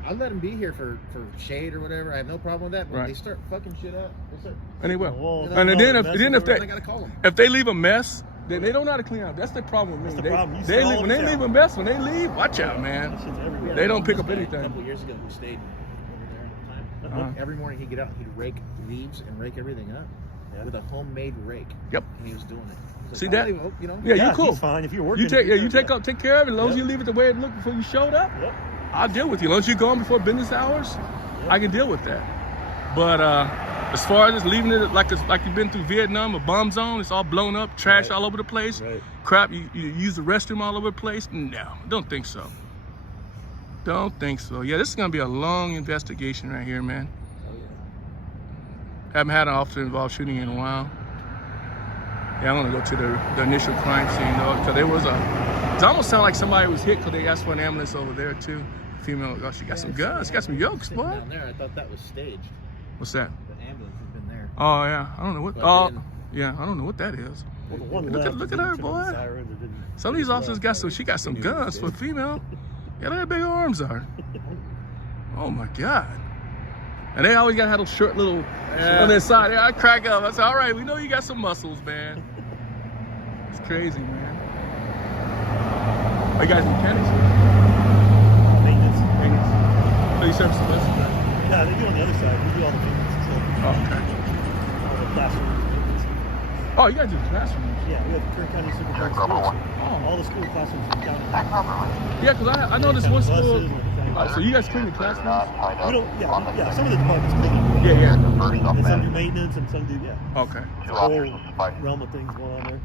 I let them be here for shade or whatever. I have no problem with that. But Right. when they start fucking shit up, they start. And they will. Walls, And then if I gotta call them. if they leave a mess, then they don't know how to clean up. That's the problem with me. That's the problem. You They see all leave, when the they leave a town. mess, when they leave, watch out, man. That shit's everywhere. They don't pick up This guy, anything. A couple years ago, who stayed over there at the time. Uh-huh. Every morning he'd get out, he'd rake leaves and rake everything up with a homemade rake. Yep. And he was doing it. I was See like, that? "Oh, you know. Yeah, Yeah, you cool. he's fine if you're working. You take care of it. As long as you leave it the way it looked before you showed up, Yep. I'll deal with you. As long as you're gone before business hours, I can deal with that. But as far as just leaving it like you've been through Vietnam, a bomb zone, it's all blown up, trash Right. all over the place, Right. crap, you use the restroom all over the place. No, don't think so. Don't think so. Yeah, this is gonna be a long investigation right here, man. Haven't had an officer involved shooting in a while. Yeah, I'm gonna go to the initial crime scene though, because it almost sounded like somebody was hit because they asked for an ambulance over there too. Female, oh, she got some guns, she got some yokes, Sitting boy. down there, I thought that was staged. What's that? The ambulance has been there. Oh yeah, I don't know what. But Oh then- yeah, I don't know what that is. Well, the one Look at- left look at didn't her, turn on boy. the sirens or didn't- Some of these officers got some. She got some guns for a female. Yeah, look how big her arms are. Oh my God. And they always gotta have those short little on their side. Yeah, I crack up. I said, all right, we know you got some muscles, man. It's crazy, man. Oh, you guys mechanics? Maintenance. No, you service the bus? Yeah, they do on the other side. We do all the maintenance. So Oh, okay. all the classroom maintenance. Oh, you guys do the classrooms. Yeah, we have the Kern County Superintendent schools. Oh. All the school classrooms in the county. Yeah, because I know this one school. Buses and everything. So you guys clean the classrooms? We don't, yeah, some of the departments clean. Yeah, yeah. And some do maintenance and some do, yeah. Okay. The whole realm of things going on there.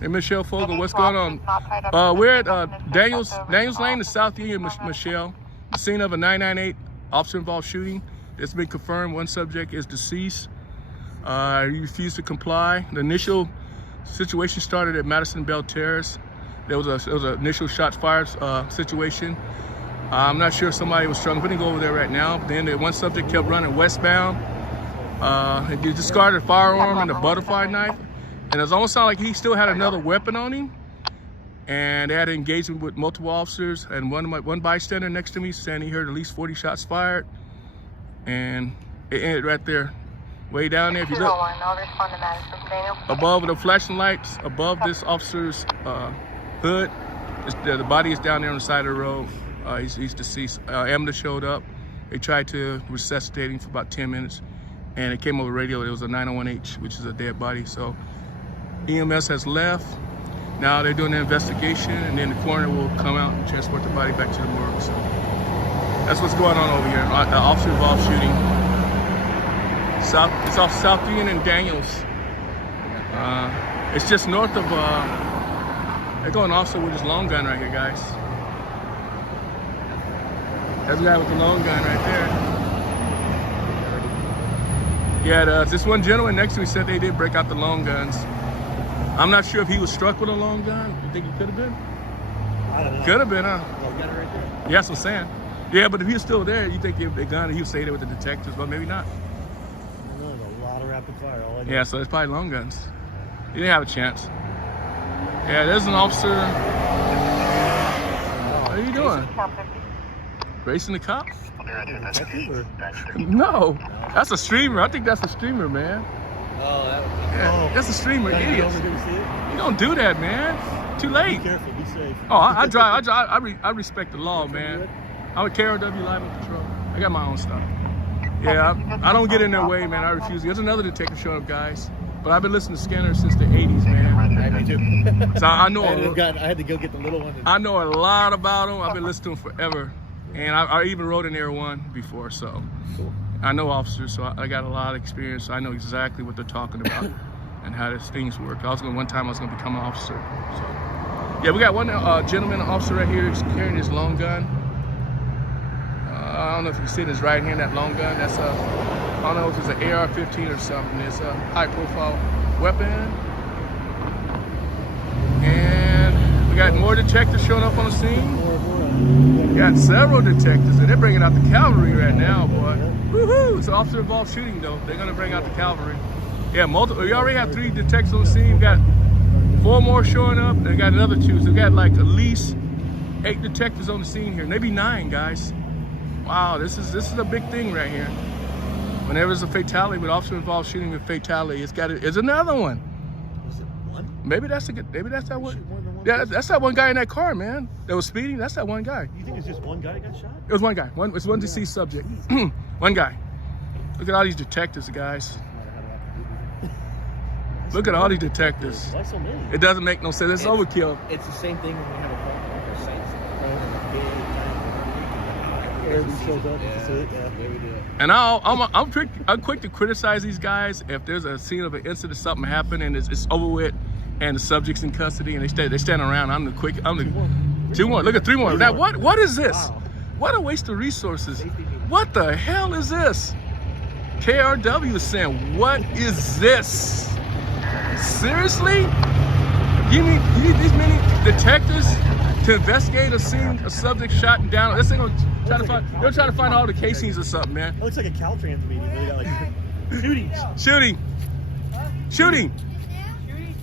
Hey, Michelle Fogel, what's going on? We're at Daniels Lane, the South Union, Michelle. The scene of a 998 officer-involved shooting. It's been confirmed. One subject is deceased. He refused to comply. The initial situation started at Madison Bell Terrace. There was an initial shots fired situation. I'm not sure if somebody was struggling. We didn't go over there right now. Then the one subject kept running westbound. He discarded a firearm and a butterfly knife. And it almost sounded like he still had another weapon on him. And they had an engagement with multiple officers. And one bystander next to me saying he heard at least 40 shots fired. And it ended right there. Way down there, if you look, I'll respond to Madison, Daniel. above the flashing lights, above this officer's hood, the body is down there on the side of the road. He's deceased. Ambulance showed up. They tried to resuscitate him for about 10 minutes, and it came over radio. It was a 901H, which is a dead body. So EMS has left. Now they're doing the investigation, and then the coroner will come out and transport the body back to the morgue. So that's what's going on over here. The officer involved shooting. It's off South Union and Daniels. It's just north of, they're going also with his long gun right here, guys. That's the guy with the long gun right there. Yeah, this one gentleman next to me said they did break out the long guns. I'm not sure if he was struck with a long gun. You think he could have been? I don't know. Could have been, huh? Oh, you got it right there? Yeah, that's what I'm saying. Yeah, but if he was still there, you think if the gun, he would stay there with the detectives, but maybe not. There's a lot of rapid fire. All I know. Yeah, so it's probably long guns. He didn't have a chance. Yeah, there's an officer. What are you doing? Racing the cops? No, that's a streamer. I think that's a streamer, man. Oh, Yeah, that's a streamer, Gotta idiot. go over there to see it. You don't do that, man. Too Be late. careful. Be safe. Oh, I drive. I respect the law, man. I'm a KRW live patrol. I got my own stuff. Yeah, I don't get in their way, man. I refuse. There's another detective showing up, guys. But I've been listening to Scanner since the 80s, man. I do too. So I know. I had to go get the little one. I know a lot about them. I've been listening to them forever. And I even rode in Air One before, so Cool. I know officers, so I got a lot of experience. So I know exactly what they're talking about and how these things work. One time I was going to become an officer. So yeah, we got one gentleman, an officer right here, who's carrying his long gun. I don't know if you see his right hand, that long gun. That's I don't know if it's an AR-15 or something. It's a high-profile weapon. And we got more detectives showing up on the scene. We got several detectives, and they're bringing out the cavalry right now, boy. Woohoo! It's an officer-involved shooting, though. They're gonna bring out the cavalry. Yeah, multiple. We already have 3 detectives on the scene. We got 4 more showing up. They got another 2. So we got like at least 8 detectives on the scene here, maybe 9, guys. Wow, this is a big thing right here. Whenever there's a fatality with officer-involved shooting with fatality, it's another one. Was it one? Maybe that's that one. Shoot more than one Yeah, person? that's that one guy in that car, man. That was speeding. That's that one guy. You think it's just one guy that got shot? It was one guy. It's one deceased subject. One guy. Look at all these detectives, guys. Look at all these detectives. Why so many? It doesn't make no sense. It's overkill. It's the same thing when we have a our sites. Everybody shows up. Yeah, That's it. Yeah. the way we do it. And I'm quick to criticize these guys if there's a scene of an incident, something happened, and it's over with, and the subject's in custody, and they stand around. I'm the 2 more. Look at 3 more. Now what is this? Wow. What a waste of resources. What the hell is this? KRW is saying, what is this? Seriously? You need these many detectives to investigate a scene, a subject shot down? This ain't gonna try to find. They're trying to find all the casings or something, man. It looks like a Caltrans meeting. They got like shootings. Shooting.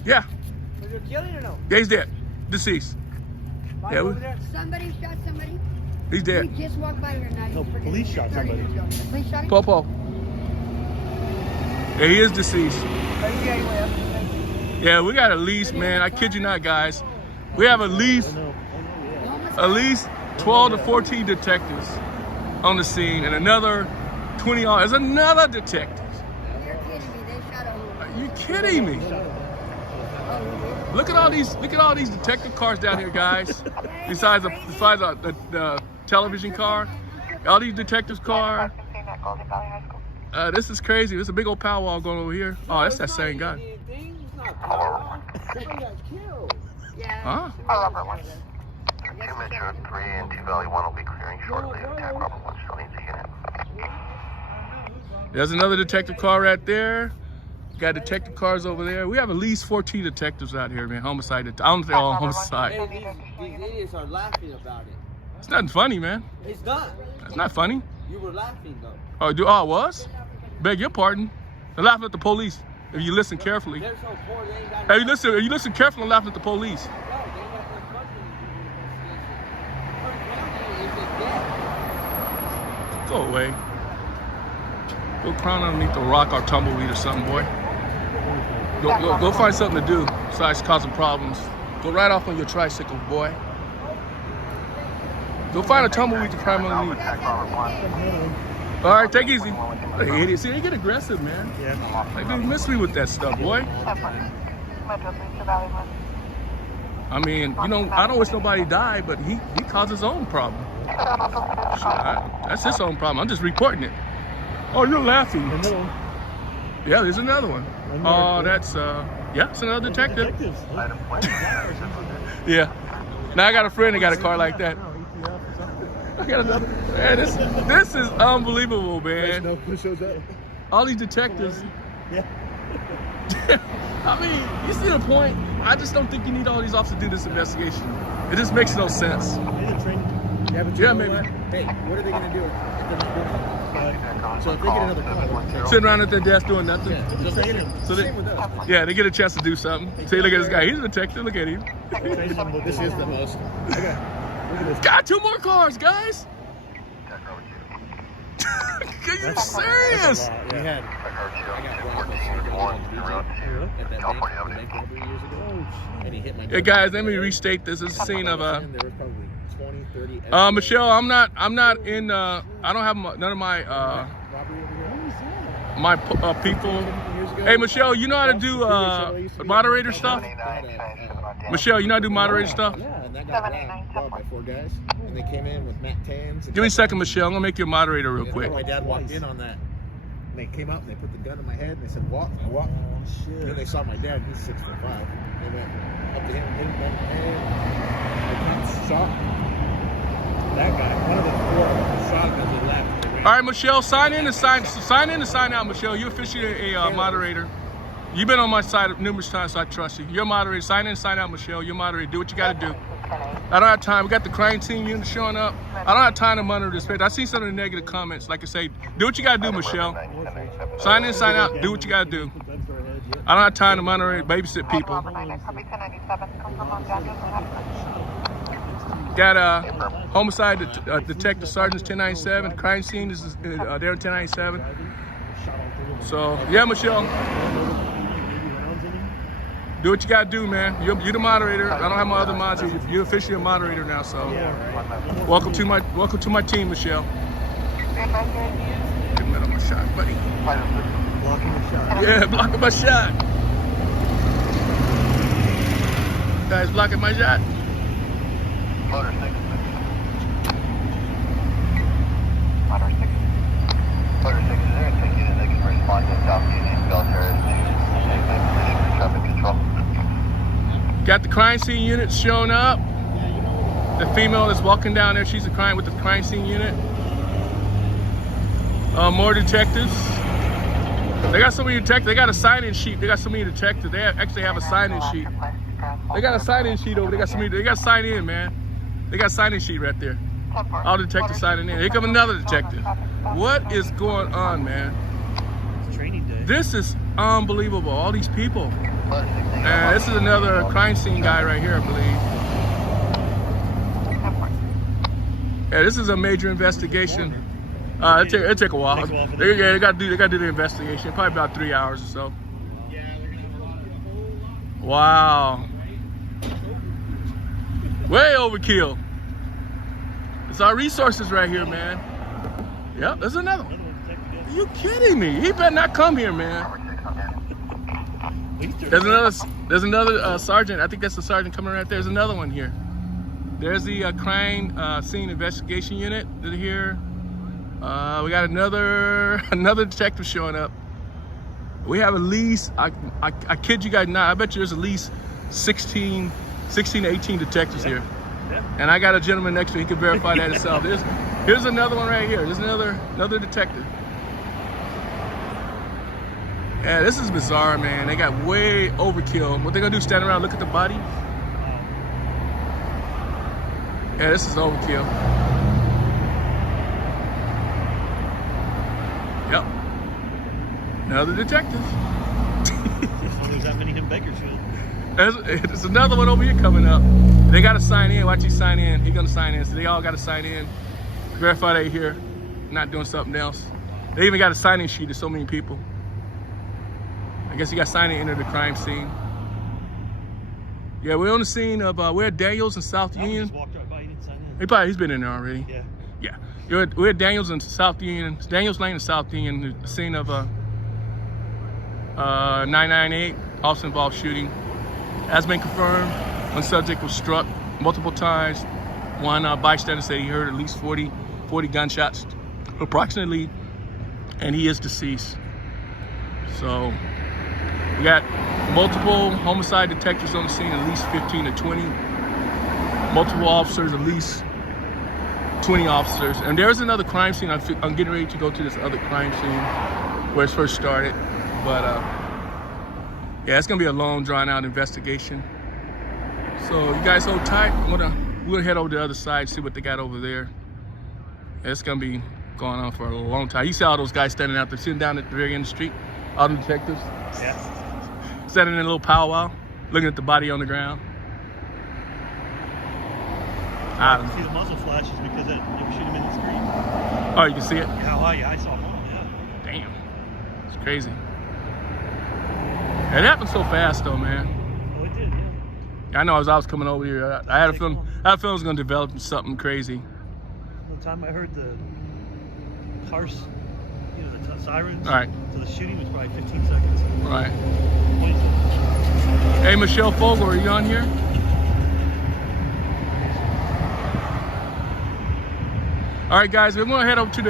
Yeah. Was it killing or no? Yeah, he's dead. Deceased. Why Yeah, over we- there? Somebody shot somebody. He's dead. We just walked by here now. No, police shot somebody. The police shot him? Popo. Yeah, he is deceased. Okay, well, Yeah, we got at least, man, I kid you not, guys. We have at least I know. Almost at least 12 to 14 detectives on the scene, and another 20. There's another detective. You're kidding me. They shot a whole. Are you kidding me? Oh, Look at all these detective cars down here, guys. Besides the television car, all these detectives car. This is crazy. There's a big old powwow going over here. Oh, that's that same guy. somebody got killed. yeah. Huh? Robert 1. 2 Metro 3 and 2 Valley 1 will be clearing shortly. Attack Robert 1 still needs a unit. There's another detective car right there. Got detective cars over there. We have at least 14 detectives out here, man. Homicide. I don't think they're all homicide. Hey, these idiots are laughing about it. It's nothing funny, man. It's not. It's not funny. You were laughing though. Oh, I was? Beg your pardon. I'm laughing at the police. If you listen carefully. They're so poor, they ain't got If you listen carefully, I'm laughing at the police. no, they ain't got no money to do the investigation. Her family is just dead. Go away. Go crawl underneath the rock or tumbleweed or something, boy. Go find something to do besides causing problems. Go ride off on your tricycle, boy. Go find a tumbleweed to climb underneath. All right, take it easy. Hey, idiot. See, they get aggressive, man. Yeah. Like, they miss me with that stuff, boy. I mean, you know, I don't wish nobody died, but he caused his own problem. That's his own problem. I'm just reporting it. Oh, you're laughing. Another one. Yeah, there's another one. Oh, that's, yeah, it's another detective. Detectives. Huh? Yeah. Now I got a friend that got a car like that. I got another. Man, this is unbelievable, man. Who shows up? All these detectives. Yeah. I mean, you see the point? I just don't think you need all these officers to do this investigation. It just makes no sense. Maybe the train. Yeah, but you Yeah, know maybe. what? Hey, what are they gonna do if they're not doing it? So if they get another call, Sitting around at their desk doing nothing. so they get So they, same with us. yeah, they get a chance to do something. See, look at this guy. He's a detective. Look at him. This is the most. Okay, look at this. Got 2 more cars, guys. Are you serious? We had. I got robbed at that bank robbery years ago, and he hit my. Hey guys, let me restate this. This is a scene of There was probably 20, 30. Michelle, I'm not in I don't have none of my Robbery over here. my people. Hey Michelle, you know how to do moderator stuff? Michelle, you know how to do moderator stuff? Yeah, and that got robbed by 4 guys, and they came in with Mac 10s. Give me a second, Michelle. I'm gonna make you a moderator real quick. My dad walked in on that. And they came out and they put the gun in my head and they said, walk. I walked. And then they saw my dad, he's 6'5". They went up to him, hit him back in the head. The cops shot that guy. One of the 4 shot him as he left. All right, Michelle, sign in and sign out, Michelle. You're officially a moderator. You've been on my side numerous times, so I trust you. You're a moderator. Sign in and sign out, Michelle. You're a moderator. Do what you got to do. I don't have time. We got the crime scene unit showing up. I don't have time to monitor this page. I see some of the negative comments. Like I say, do what you got to do, Michelle. Sign in, sign out. Do what you got to do. I don't have time to monitor, babysit people. Got homicide detective sergeants 1097. Crime scene is there 1097. So yeah, Michelle. Do what you gotta do, man. You're the moderator. I don't have my other mods. You're officially a moderator now, so welcome to my team, Michelle. Get rid of my shot, buddy. Blocking the shot. Yeah, blocking my shot. Guys blocking my shot. Motor 6. Motor 6 is there. Take it and they can respond to South Union, Bell Terrace to traffic control. Got the crime scene unit showing up. The female is walking down there. She's a crime with the crime scene unit. More detectives. They got so many detectives. They got a sign-in sheet. They got so many detectives. They actually have a sign-in sheet. They got a sign-in sheet over. They got so many. They got sign in, man. They got a sign-in sheet right there. All detectives signing in. Here come another detective. What is going on, man? It's training day. This is unbelievable. All these people. And this is another crime scene guy right here, I believe. Yeah, this is a major investigation. It'll take a while. They got to do the investigation. Probably about 3 hours or so. Wow. Way overkill. It's our resources right here, man. Yep, there's another one. Are you kidding me? He better not come here, man. There's another sergeant. I think that's the sergeant coming right there. There's another one here. There's the crime scene investigation unit here. We got another detective showing up. We have at least, I kid you guys not, I bet you there's at least 16 to 18 detectives here. And I got a gentleman next to me, he can verify that himself. Here's another one right here. There's another detective. Yeah, this is bizarre, man. They got way overkill. What they gonna do, stand around, look at the body? Yeah, this is overkill. Yep. Another detective. There's that many in Bakersfield. There's another one over here coming up. They gotta sign in. Watch you sign in. He gonna sign in. So they all gotta sign in. Verify they here, not doing something else. They even got a sign-in sheet. There's so many people. I guess you got signed in, enter the crime scene. Yeah, we're on the scene of we're at Daniels in South Union. Just walked right by. He didn't sign in. He's been in there already. Yeah. Yeah. We're at Daniels in South Union. Daniels Lane in South Union. The scene of 998 also involved shooting. Has been confirmed. One subject was struck multiple times. One bystander said he heard at least 40 gunshots, approximately, and he is deceased. So we got multiple homicide detectives on the scene, at least 15 to 20. Multiple officers, at least 20 officers. And there's another crime scene. I'm getting ready to go to this other crime scene where it first started. But yeah, it's gonna be a long, drawn out investigation. So you guys hold tight. We'll head over to the other side, see what they got over there. Yeah, it's gonna be going on for a long time. You see all those guys standing out there, sitting down at the very end of the street, all the detectives. Yeah. Standing in a little powwow, looking at the body on the ground. I don't See know. the muzzle flashes because you ever shoot him in the screen? Oh, you can see it? Yeah, I saw him. Yeah. Damn. It's crazy. It happened so fast though, man. Oh, it did. Yeah. I know as I was coming over here, I had a feeling it was gonna develop into something crazy. The time I heard the cars, the sirens. All right. So the shooting was probably 15 seconds. All right. 20 seconds. Hey, Michelle Fogel, are you on here? All right, guys, we're gonna head over to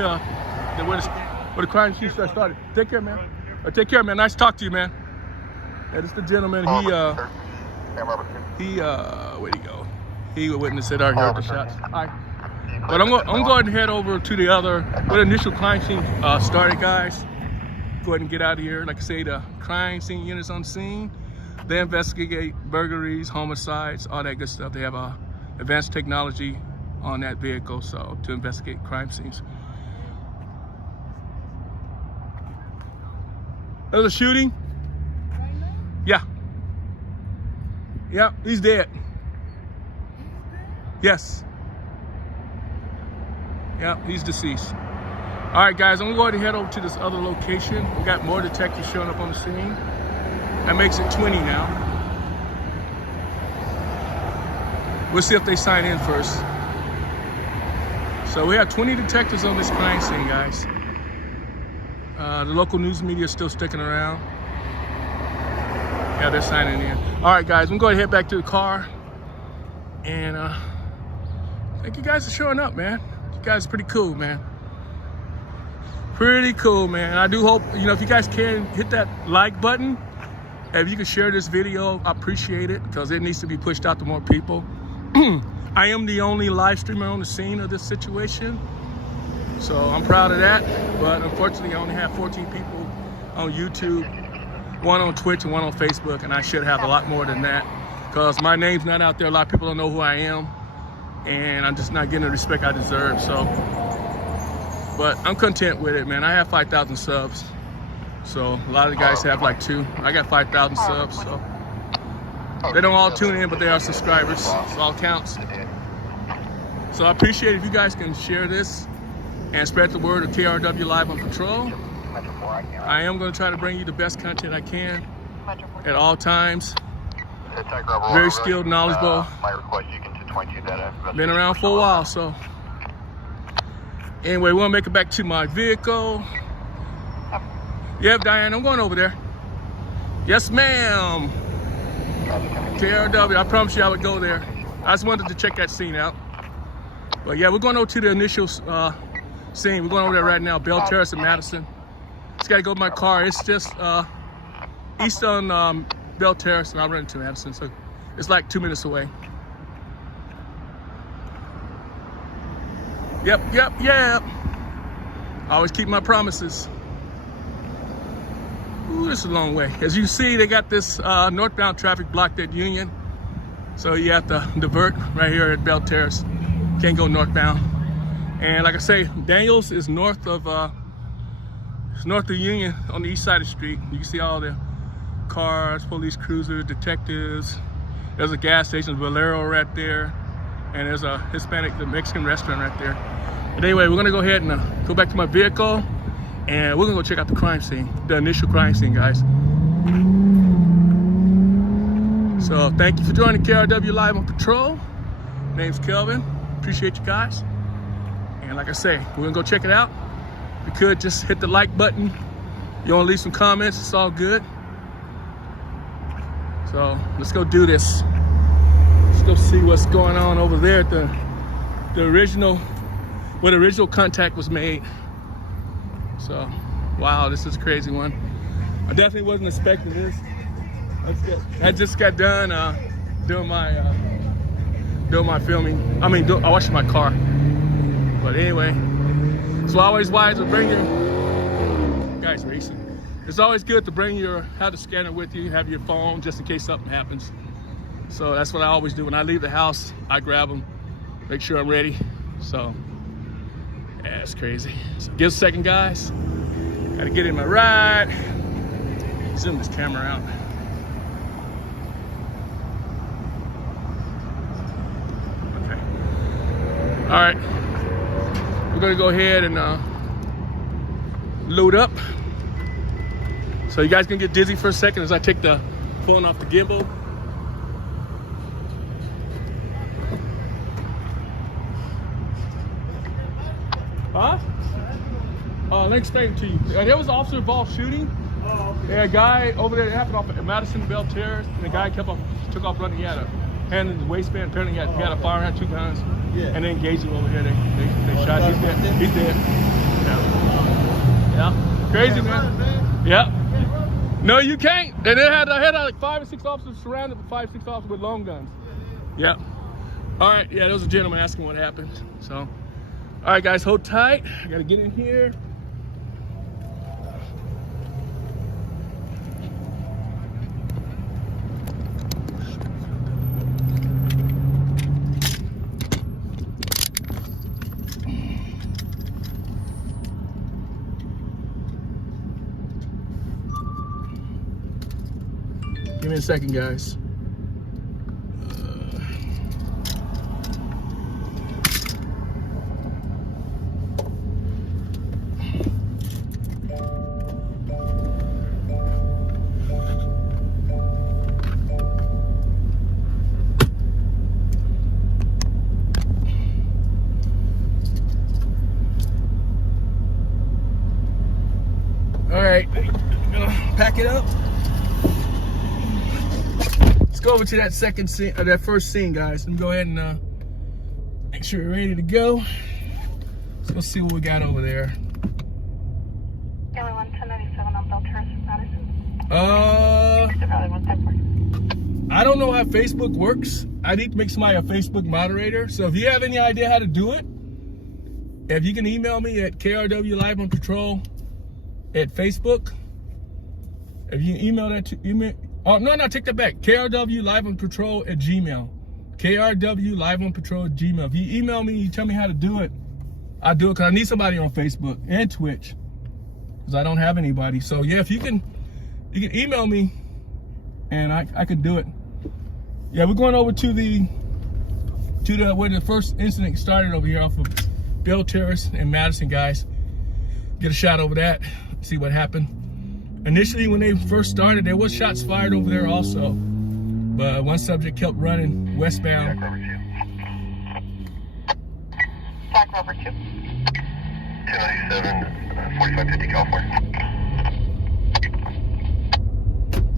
where the crime scene started. Take care, man. Take care, man. Nice to talk to you, man. Yeah, this is the gentleman. Where'd he go? He witnessed it. Already heard the shots. All right. But I'm going to head over to the other, where the initial crime scene started, guys. Go ahead and get out of here. Like I say, the crime scene units on scene. They investigate burglaries, homicides, all that good stuff. They have advanced technology on that vehicle, so to investigate crime scenes. There's a shooting. Yeah. Yeah, he's dead. Yes. Yeah, he's deceased. All right, guys, I'm going to head over to this other location. We got more detectives showing up on the scene. That makes it 20 now. We'll see if they sign in first. So we have 20 detectives on this crime scene, guys. The local news media is still sticking around. Yeah, they're signing in. All right, guys, I'm going to head back to the car. And thank you guys for showing up, man. You guys are pretty cool, man. Pretty cool, man. I do hope, if you guys can, hit that like button. If you can share this video, I appreciate it, because it needs to be pushed out to more people. I am the only live streamer on the scene of this situation, so I'm proud of that. But unfortunately, I only have 14 people on YouTube, one on Twitch and one on Facebook, and I should have a lot more than that, because my name's not out there. A lot of people don't know who I am, and I'm just not getting the respect I deserve. So, but I'm content with it, man. I have 5,000 subs, so a lot of the guys have like 2. I got 5,000 subs, so they don't all tune in, but they are subscribers, so all counts. So I appreciate if you guys can share this and spread the word of KRW Live on Patrol. I am going to try to bring you the best content I can at all times. Very skilled, knowledgeable. Been around for a while, so. Anyway, we'll make it back to my vehicle. Yep, Diane, I'm going over there. Yes, ma'am. KRW, I promised you I would go there. I just wanted to check that scene out. But yeah, we're going over to the initial scene. We're going over there right now, Bell Terrace in Madison. Just got to go to my car. It's just east on Bell Terrace, and I'll run into Madison. So it's like 2 minutes away. Yep. I always keep my promises. Ooh, this is a long way. As you see, they got this northbound traffic blocked at Union. So you have to divert right here at Bell Terrace. Can't go northbound. And like I say, Daniels is north of Union on the east side of the street. You can see all the cars, police cruisers, detectives. There's a gas station, Valero right there. And there's a Hispanic, the Mexican restaurant right there. But anyway, we're gonna go ahead and go back to my vehicle and we're gonna go check out the crime scene, the initial crime scene, guys. So thank you for joining KRW Live on Patrol. Name's Kelvin, appreciate you guys. And like I say, we're gonna go check it out. If you could, just hit the like button. You wanna leave some comments, it's all good. So let's go do this. Let's go see what's going on over there at the original, where the original contact was made. So, wow, this is a crazy one. I definitely wasn't expecting this. I just got done doing my filming. I washed my car. But anyway, it's always wise to bring your guys racing. It's always good to have the scanner with you, have your phone just in case something happens. So that's what I always do. When I leave the house, I grab them, make sure I'm ready. So, yeah, it's crazy. So give us a second, guys. Gotta get in my ride. Zoom this camera out. Okay. All right. We're gonna go ahead and load up. So you guys can get dizzy for a second as I take the phone off the gimbal. Huh? Let me explain it to you. There was an officer involved shooting. Oh, okay. Yeah, a guy over there, it happened off at Madison Bell Terrace, and the guy took off running. He had a hand in his waistband. Apparently he had a firearm, had 2 guns. Yeah. And they engaged him over here. They shot. He's dead. He's dead. Yeah. Crazy, man. Yeah. No, you can't. And they had like 5 or 6 officers surrounded, 5 or 6 officers with long guns. Yeah. All right. Yeah, there was a gentleman asking what happened. So, all right, guys, hold tight. I gotta get in here. Give me a second, guys. All right, pack it up. Let's go over to that second scene, or that first scene, guys. Let me go ahead and make sure we're ready to go. Let's go see what we got over there. Galley 1097 on Bell Terrace, Madison. I don't know how Facebook works. I need to make somebody a Facebook moderator. So if you have any idea how to do it, if you can email me at KRW Live on Patrol at Facebook. If you can email that to email. Oh, no, take that back. KRW Live on Patrol at Gmail. KRW Live on Patrol at Gmail. If you email me, you tell me how to do it, I'll do it, because I need somebody on Facebook and Twitch, because I don't have anybody. So yeah, if you can email me and I can do it. Yeah, we're going over to where the first incident started over here off of Bell Terrace in Madison, guys. Get a shot over that, see what happened. Initially, when they first started, there was shots fired over there also, but one subject kept running westbound. Jack Rover 2. 1097, 4550 California.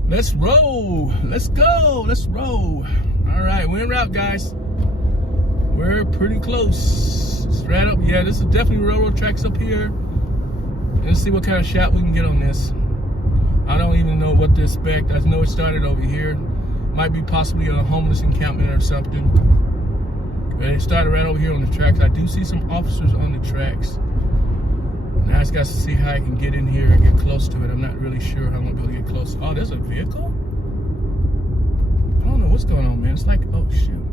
Let's roll. Let's go. Let's roll. All right, we're en route, guys. We're pretty close. Straight up. Yeah, this is definitely railroad tracks up here. Let's see what kind of shot we can get on this. I don't even know what to expect. I know it started over here. Might be possibly a homeless encampment or something. But it started right over here on the tracks. I do see some officers on the tracks. Now I just got to see how I can get in here and get close to it. I'm not really really sure how I'm gonna be able to get close. Oh, there's a vehicle? I don't know what's going on, man. It's like, oh shoot.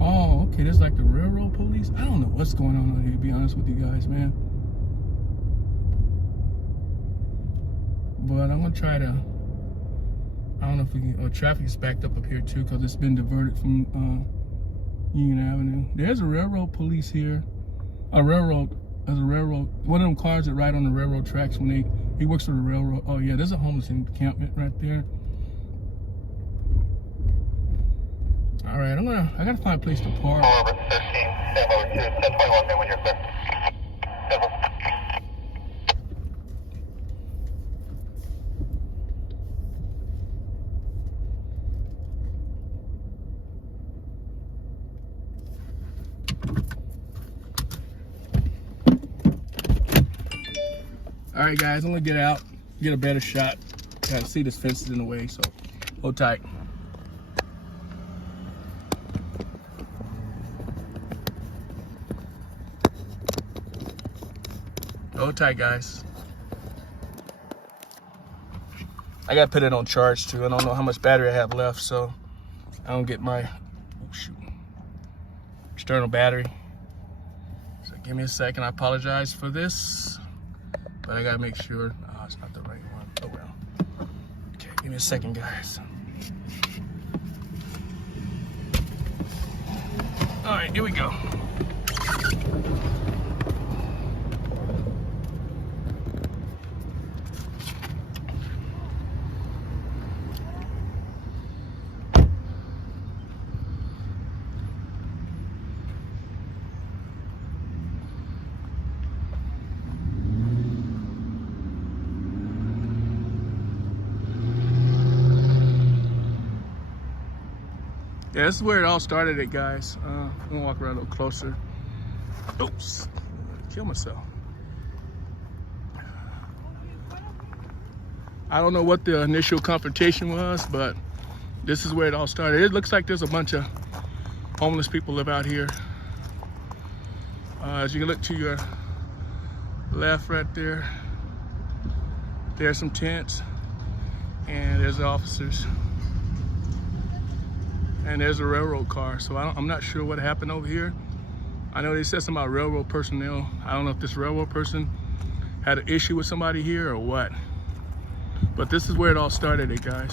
Oh, okay, there's like the railroad police. I don't know what's going on out here, to be honest with you guys, man. But I'm gonna try to, I don't know if we can, traffic is backed up here too, because it's been diverted from Union Avenue. There's a railroad police here. There's a railroad, one of them cars that ride on the railroad tracks when he works for the railroad. Oh yeah, there's a homeless encampment right there. All right, I gotta find a place to park. Over 13, step over to 1021 when you're clear. Step over. All right, guys, I'm gonna get out, get a better shot. Gotta see this fence is in the way, so hold tight. Hold tight, guys. I gotta put it on charge too. I don't know how much battery I have left, so I don't get my external battery. So give me a second. I apologize for this, but I gotta make sure. Oh, it's not the right one. Oh well. Okay, give me a second, guys. All right, here we go. Yeah, this is where it all started at, guys. I'm gonna walk around a little closer. Oops, kill myself. I don't know what the initial confrontation was, but this is where it all started. It looks like there's a bunch of homeless people live out here. As you can look to your left right there, there's some tents, and there's the officers. And there's a railroad car, so I'm not sure what happened over here. I know they said something about railroad personnel. I don't know if this railroad person had an issue with somebody here or what. But this is where it all started, guys.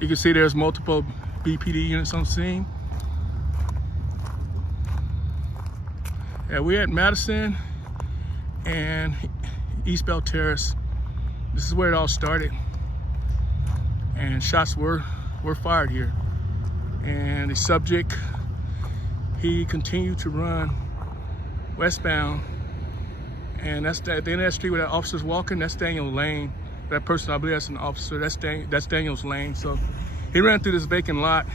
You can see there's multiple BPD units on scene. Yeah, we're at Madison and East Bell Terrace. This is where it all started. And shots were fired here. And the subject, he continued to run westbound, and that's at the end of that street where that officer's walking. That's Daniel Lane. That person, I believe that's an officer. That's Daniel's lane. So he ran through this vacant lot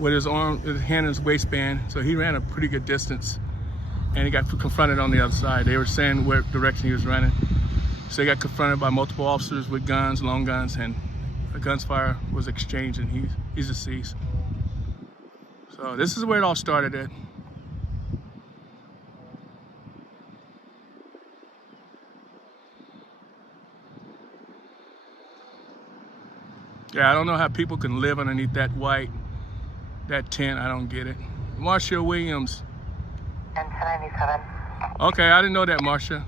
with his hand in his waistband. So he ran a pretty good distance, and he got confronted on the other side. They were saying what direction he was running. So he got confronted by multiple officers with guns, long guns, and a gunfire was exchanged, and he's deceased. So this is where it all started at. Yeah, I don't know how people can live underneath that tent. I don't get it. Marsha Williams. 1097. Okay, I didn't know that, Marsha.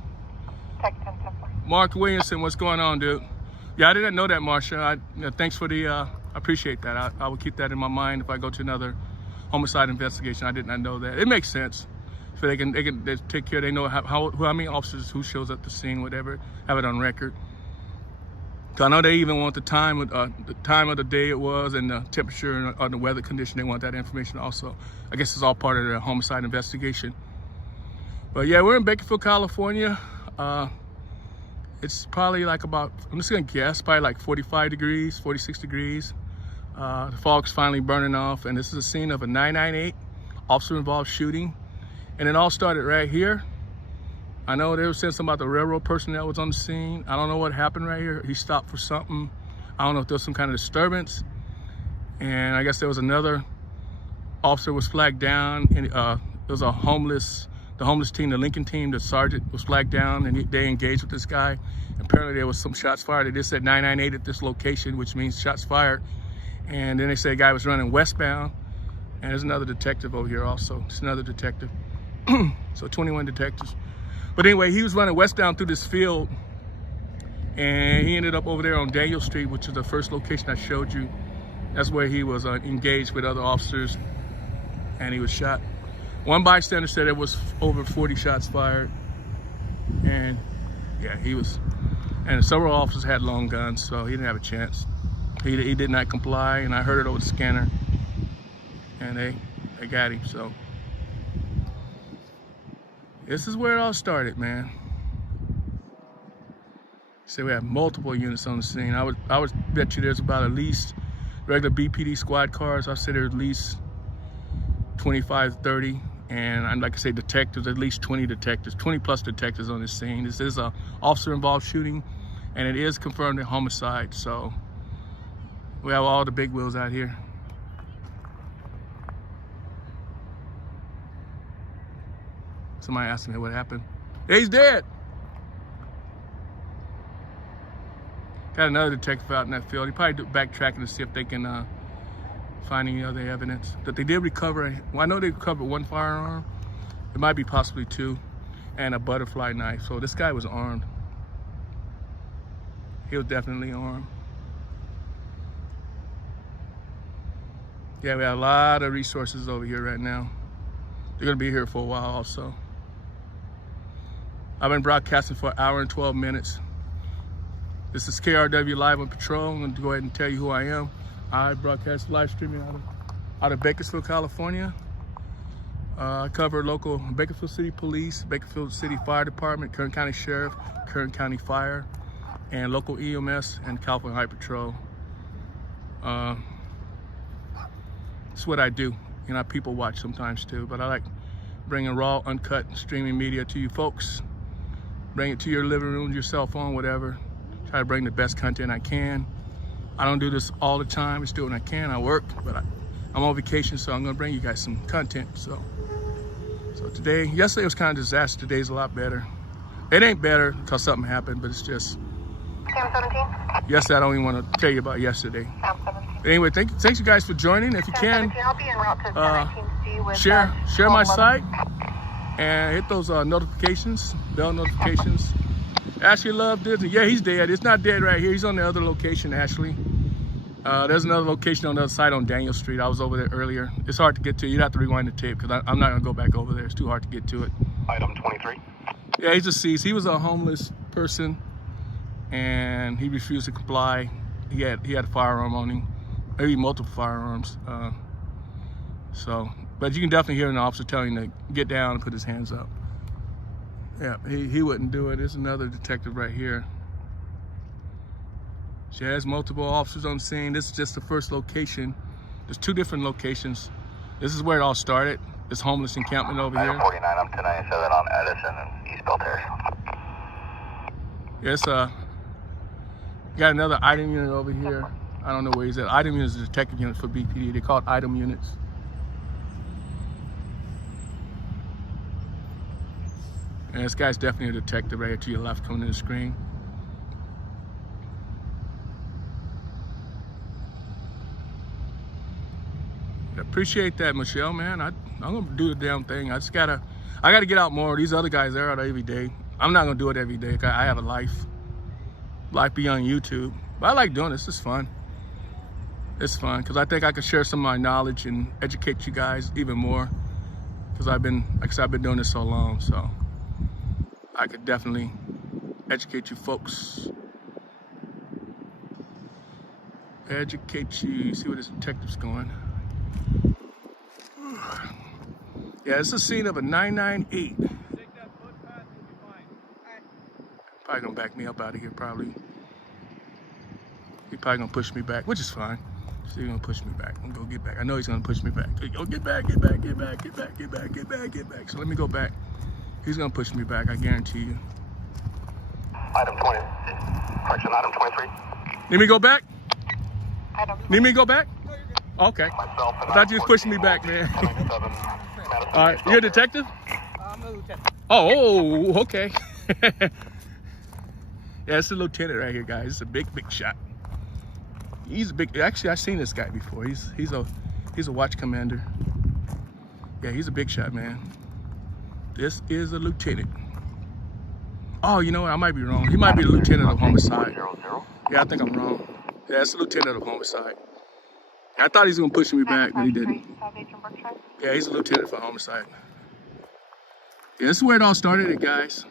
Tech 1010. Mark Williamson, what's going on, dude? Yeah, I didn't know that, Marsha. Thanks for the, I appreciate that. I will keep that in my mind if I go to another homicide investigation. I did not know that. It makes sense. So they take care, they know how many officers, who shows up at the scene, whatever, have it on record. So I know they even want the time of the day it was, and the temperature or the weather condition. They want that information also. I guess it's all part of the homicide investigation. But yeah, we're in Bakersfield, California. It's probably like about, I'm just gonna guess, probably like 45 degrees, 46 degrees. The fog's finally burning off, and this is a scene of a 998 officer-involved shooting. And it all started right here. I know they were saying something about the railroad person that was on the scene. I don't know what happened right here. He stopped for something. I don't know if there was some kind of disturbance. And I guess there was another officer was flagged down, and there was a homeless the homeless team, the Lincoln team, the sergeant was flagged down and they engaged with this guy. Apparently there was some shots fired. They just said 998 at this location, which means shots fired. And then they said a guy was running westbound. And there's another detective over here also. It's another detective. So 21 detectives. But anyway, he was running westbound through this field. And he ended up over there on Daniel Street, which is the first location I showed you. That's where he was engaged with other officers. And he was shot. One bystander said there was over 40 shots fired. And yeah, he was, and several officers had long guns, so he didn't have a chance. He did not comply, and I heard it over the scanner. And they got him, so. This is where it all started, man. So we have multiple units on the scene. I would bet you there's about at least regular BPD squad cars. I say there's at least 25, 30. And like I say, detectives, at least 20 detectives, 20 plus detectives on this scene. This is a officer involved shooting, and it is confirmed a homicide. So we have all the big wheels out here. Somebody asked me what happened. Yeah, he's dead. Got another detective out in that field. He probably backtracking to see if they can find any other evidence. That they did recover, well, I know they recovered one firearm. It might be possibly two, and a butterfly knife. So this guy was armed. He was definitely armed. Yeah, we have a lot of resources over here right now. They're gonna be here for a while also. I've been broadcasting for an hour and 12 minutes. This is KRW Live on Patrol. I'm gonna go ahead and tell you who I am. I broadcast live streaming out of Bakersfield, California. I cover local Bakersfield City Police, Bakersfield City Fire Department, Kern County Sheriff, Kern County Fire, and local EMS and California Highway Patrol. It's what I do. You know, people watch sometimes too, but I like bringing raw, uncut streaming media to you folks. Bring it to your living room, your cell phone, whatever. Try to bring the best content I can. I don't do this all the time. I just do it when I can. I work, but I'm on vacation, so I'm gonna bring you guys some content. So today, yesterday was kind of a disaster. Today's a lot better. It ain't better because something happened, but it's just. Cam 17? Yesterday, I don't even want to tell you about yesterday. Cam 17. Anyway, thanks you guys for joining. If you Cam can, 17, I'll be en route to 1019C with share my 1211. site and hit those notifications, bell notifications. Ashley Love Disney. Yeah, he's dead. It's not dead right here. He's on the other location, Ashley. There's another location on the other side on Daniel Street. I was over there earlier. It's hard to get to. You'd have to rewind the tape because I'm not going to go back over there. It's too hard to get to it. Item 23. Yeah, he's deceased. He was a homeless person, and he refused to comply. He had a firearm on him, maybe multiple firearms. But you can definitely hear an officer telling him to get down and put his hands up. Yeah, he wouldn't do it. There's another detective right here. She has multiple officers on the scene. This is just the first location. There's two different locations. This is where it all started. This homeless encampment over here. Item 49, I'm 1097 on Edison and East Bell Terrace. Yes, got another item unit over here. I don't know where he's at. Item unit is a detective unit for BPD. They call it item units. And this guy's definitely a detective right here to your left coming to the screen. I appreciate that, Michelle, man. I'm gonna do the damn thing. I gotta get out more. These other guys, they're out every day. I'm not gonna do it every day. I have a life beyond YouTube. But I like doing this. It's fun. It's fun because I think I can share some of my knowledge and educate you guys even more. Because I've been doing this so long, so I could definitely educate you folks. Educate you. See where this detective's going. Yeah, it's a scene of a 998. Take that footpath, you'll be fine. Probably gonna back me up out of here, probably. He's probably gonna push me back, which is fine. So he's gonna push me back. I'm gonna go get back. I know he's gonna push me back. Go get back, get back, get back, get back, get back, get back, get back. So let me go back. He's gonna push me back, I guarantee you. Item 20. Correction, item 23. Need me to go back? Item Need me to go back? Okay. Myself and I thought you was pushing me back, man. 1097. All right, you're a detective? I'm a lieutenant. Oh, okay. Yeah, it's the lieutenant right here, guys. It's a big shot. He's a big. Actually, I've seen this guy before. He's a watch commander. Yeah, he's a big shot, man. This is a lieutenant. Oh, you know what? I might be wrong. He might be the lieutenant of homicide. Yeah, I think I'm wrong. Yeah, it's the lieutenant of homicide. I thought he was gonna push me back, but he didn't. Yeah, he's a lieutenant for homicide. Yeah, this is where it all started, guys.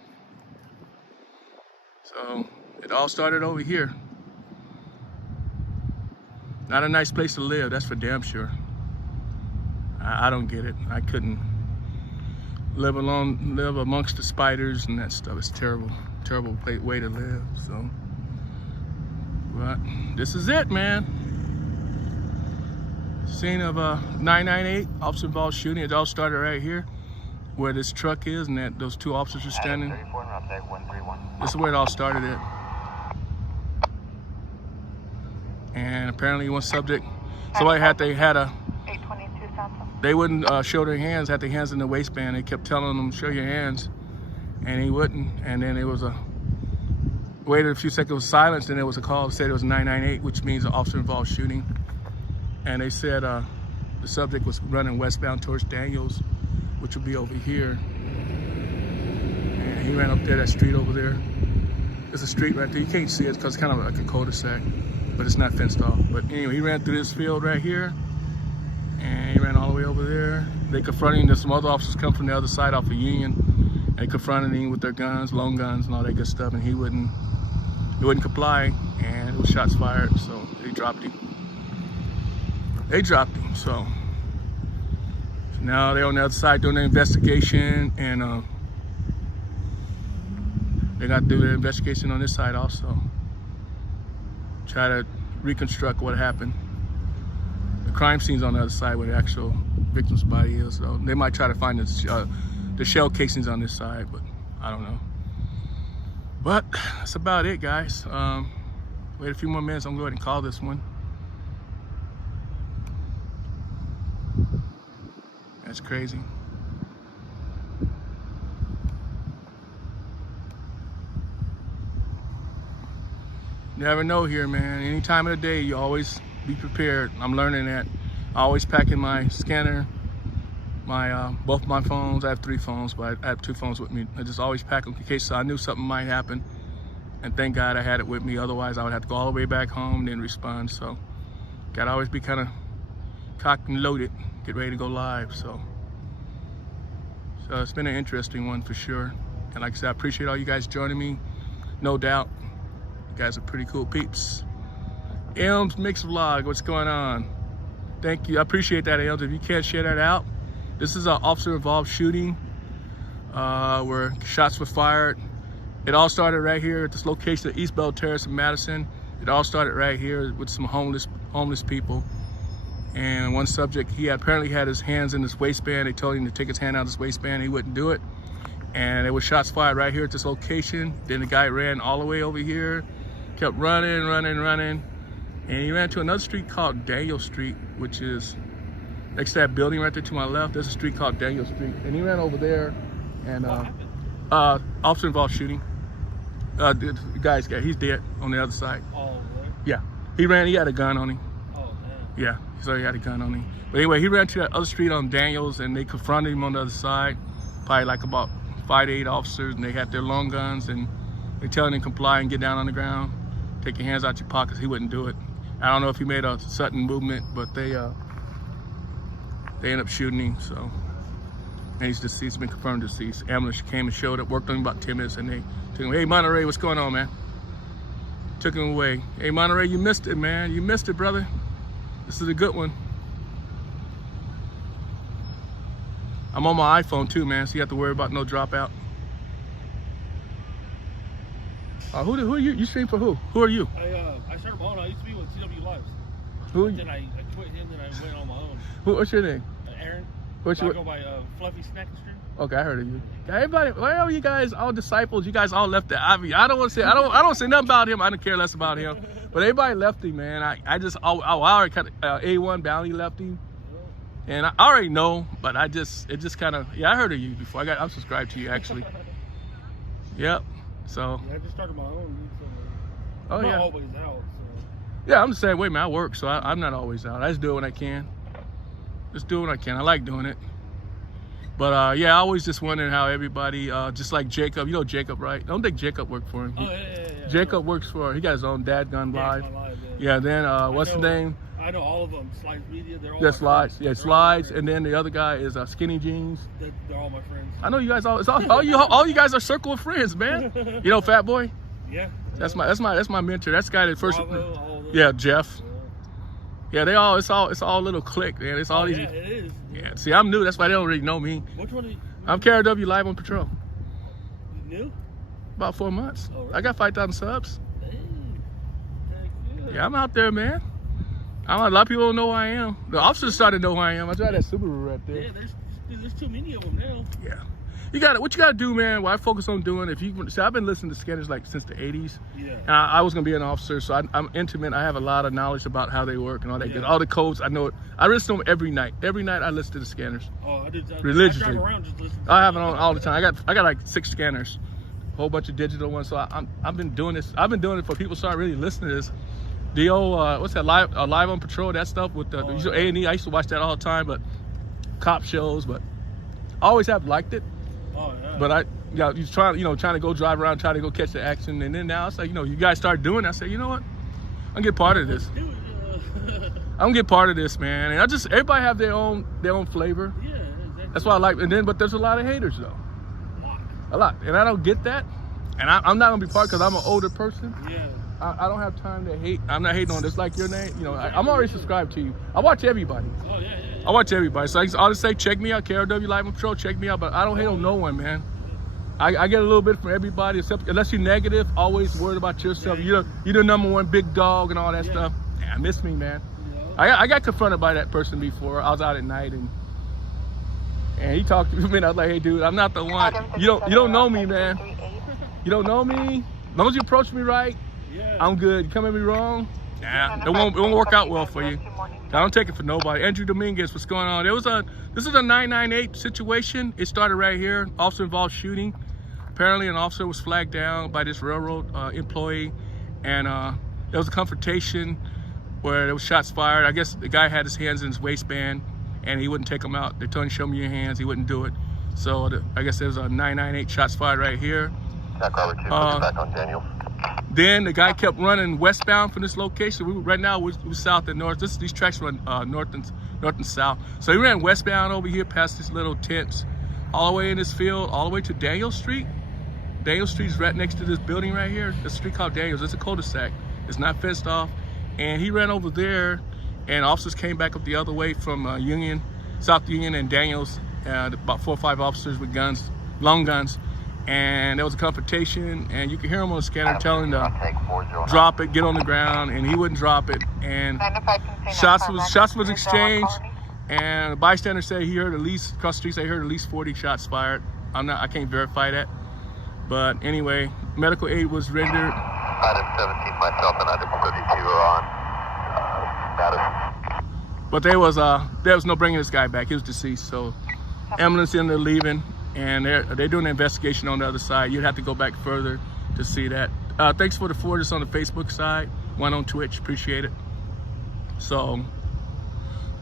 So it all started over here. Not a nice place to live, that's for damn sure. I don't get it. I couldn't live amongst the spiders and that stuff. It's terrible way to live. So, but this is it, man. Scene of a 998 officer involved shooting. It all started right here, where this truck is, and that those two officers are standing. This is where it all started at. And apparently one subject, somebody they wouldn't show their hands, had their hands in the waistband. They kept telling them, show your hands, and he wouldn't. And then it was waited a few seconds of silence, and there was a call that said it was 998, which means an officer involved shooting. And they said the subject was running westbound towards Daniels, which would be over here. And he ran up there, that street over there. There's a street right there. You can't see it because it's kind of like a cul-de-sac, but it's not fenced off. But anyway, he ran through this field right here, and he ran all the way over there. They confronted him. There's some other officers come from the other side off of Union, and they confronted him with their guns, long guns, and all that good stuff. And he wouldn't comply, and it was shots fired. So they dropped him. So now they're on the other side doing the investigation, and they got to do the investigation on this side also. Try to reconstruct what happened. The crime scene's on the other side where the actual victim's body is. So they might try to find the shell casings on this side, but I don't know. But that's about it, guys. Wait a few more minutes. I'm going to go ahead and call this one. That's crazy. Never know here, man. Any time of the day, you always be prepared. I'm learning that. I always pack in my scanner, both my phones. I have 3 phones, but I have 2 phones with me. I just always pack them in case I knew something might happen. And thank God I had it with me. Otherwise, I would have to go all the way back home and then respond. So, gotta always be kind of cocked and loaded, get ready to go live. So it's been an interesting one for sure. And like I said, I appreciate all you guys joining me. No doubt. You guys are pretty cool peeps. Elms Mix Vlog, what's going on? Thank you, I appreciate that, Elms. If you can't share that out, this is an officer involved shooting where shots were fired. It all started right here at this location at East Bell Terrace in Madison. It all started right here with some homeless people. And one subject, he apparently had his hands in his waistband. They told him to take his hand out of his waistband. He wouldn't do it. And there was shots fired right here at this location. Then the guy ran all the way over here, kept running. And he ran to another street called Daniel Street, which is next to that building right there to my left. There's a street called Daniel Street. And he ran over there, and officer involved shooting. The guy's he's dead on the other side. Oh, really? Yeah. He had a gun on him. Oh, man. Yeah, so he had a gun on him. But anyway, he ran to that other street on Daniels, and they confronted him on the other side. Probably like about 5 to 8 officers, and they had their long guns, and they telling him to comply and get down on the ground. Take your hands out your pockets. He wouldn't do it. I don't know if he made a sudden movement, but they ended up shooting him. So, and he's deceased, been confirmed deceased. Ambulance came and showed up, worked on him about 10 minutes, and they took him. Hey, Monterey, what's going on, man? Took him away. Hey, Monterey, you missed it, man. You missed it, brother. This is a good one. I'm on my iPhone too, man, so you have to worry about no dropout. Who are you? You stream for who? Who are you? I started my own. I used to be with CW Lives. Who? Then I quit him, then I went on my own. What's your name? Aaron. I go by Fluffy Snack Stream. Okay, I heard of you. Everybody, where are you guys? All disciples. You guys all left it. I mean, I don't want to say. I don't say nothing about him. I don't care less about him. But everybody left him, man. I already kind of A1 Bounty left him. And I already know, but it just kind of, I heard of you before. I'm subscribed to you actually. Yep. So. Yeah, I just started my own. So Oh I'm yeah. not always out. So. Yeah, I'm the same way, man. I work, so I'm not always out. I just do it when I can. Just do what I can. I like doing it. But yeah, I always just wondering how everybody, just like Jacob, you know Jacob, right? I don't think Jacob worked for him. Oh yeah. Jacob works for, he got his own Dad Gun Live. Yeah. Yeah, then what's the name? I know all of them. Slides Media, they're all Yeah, my Slides. friends. Yeah, They're all my Slides. friends. And then the other guy is Skinny Jeans. They're all my friends. I know you guys all you guys are circle of friends, man. You know Fat Boy? Yeah. That's my mentor. That's the guy that first. Bravo, all of them. Yeah, Jeff. Yeah, it's all little clique, man. It's all these. Yeah, it is. Yeah. See, I'm new. That's why they don't really know me. Which one are you? I'm KRW Live on Patrol. You new? About 4 months. Oh, really? I got 5,000 subs. Hey, heck yeah. Yeah, I'm out there, man. A lot of people don't know who I am. The officers started to know who I am. I drive that Subaru right there. Yeah, there's too many of them now. Yeah. What you gotta do, man, what I focus on doing, I've been listening to scanners like since the 80s. Yeah. And I was gonna be an officer, so I'm intimate. I have a lot of knowledge about how they work and all that. Yeah. All the codes, I know it. I listen to them every night. Every night I listen to the scanners. Oh, I do. Religiously. I drive around just listening. I have it on all the time. I got like 6 scanners, a whole bunch of digital ones. So I've been doing this. I've been doing it for people start really listening to this. The old what's that live on Patrol, that stuff with the A&E. I used to watch that all the time, but cop shows. But I always have liked it. Oh yeah. But you trying to go drive around, try to go catch the action, and then now it's like you guys start doing it. I say, you know what, I'm gonna get part of this. I'm gonna get part of this, man. And everybody have their own flavor. Yeah, exactly. That's why I like. But there's a lot of haters though. A lot, and I don't get that. And I'm not gonna be part because I'm an older person. Yeah. I don't have time to hate. I'm not hating on this like your name. I'm already subscribed to you. I watch everybody. Oh yeah. I watch everybody. So I'll just say, check me out, KRW Live on Patrol. Check me out, but I don't hate on no one, man. I get a little bit from everybody, except unless you're negative, always worried about yourself. You're the #1 big dog and all that stuff. Yeah, miss me, man. I got confronted by that person before. I was out at night and he talked to me and I was like, hey dude, I'm not the one. You don't know me, man. You don't know me. As long as you approach me right, I'm good. You come at me wrong, nah, it won't work out well for you. I don't take it for nobody. Andrew Dominguez, what's going on? This is a 998 situation. It started right here. Officer involved shooting. Apparently an officer was flagged down by this railroad employee, and there was a confrontation where there was shots fired. I guess the guy had his hands in his waistband and he wouldn't take them out. They told him, show me your hands. He wouldn't do it. So I guess there was a 998 shots fired right here. Jack Robert 2, back on Daniel. Then the guy kept running westbound from this location. Right now we're south and north. These tracks run north and south. So he ran westbound over here past these little tents, all the way in this field, all the way to Daniel Street. Daniel Street is right next to this building right here. There's a street called Daniels. It's a cul-de-sac. It's not fenced off. And he ran over there, and officers came back up the other way from South Union and Daniels. About 4 or 5 officers with guns, long guns. And there was a confrontation, and you could hear him on the scanner telling him to drop it, get on the ground, and he wouldn't drop it. And shots was exchanged, and the bystander said he heard across the street say he heard at least 40 shots fired. I can't verify that. But anyway, medical aid was rendered. Item 17, myself and item 32 are on status. But there was no bringing this guy back. He was deceased. So ambulance in there leaving, and they're doing an investigation on the other side. You'd have to go back further to see that. Thanks for the forward on the Facebook side, one on Twitch. Appreciate it. So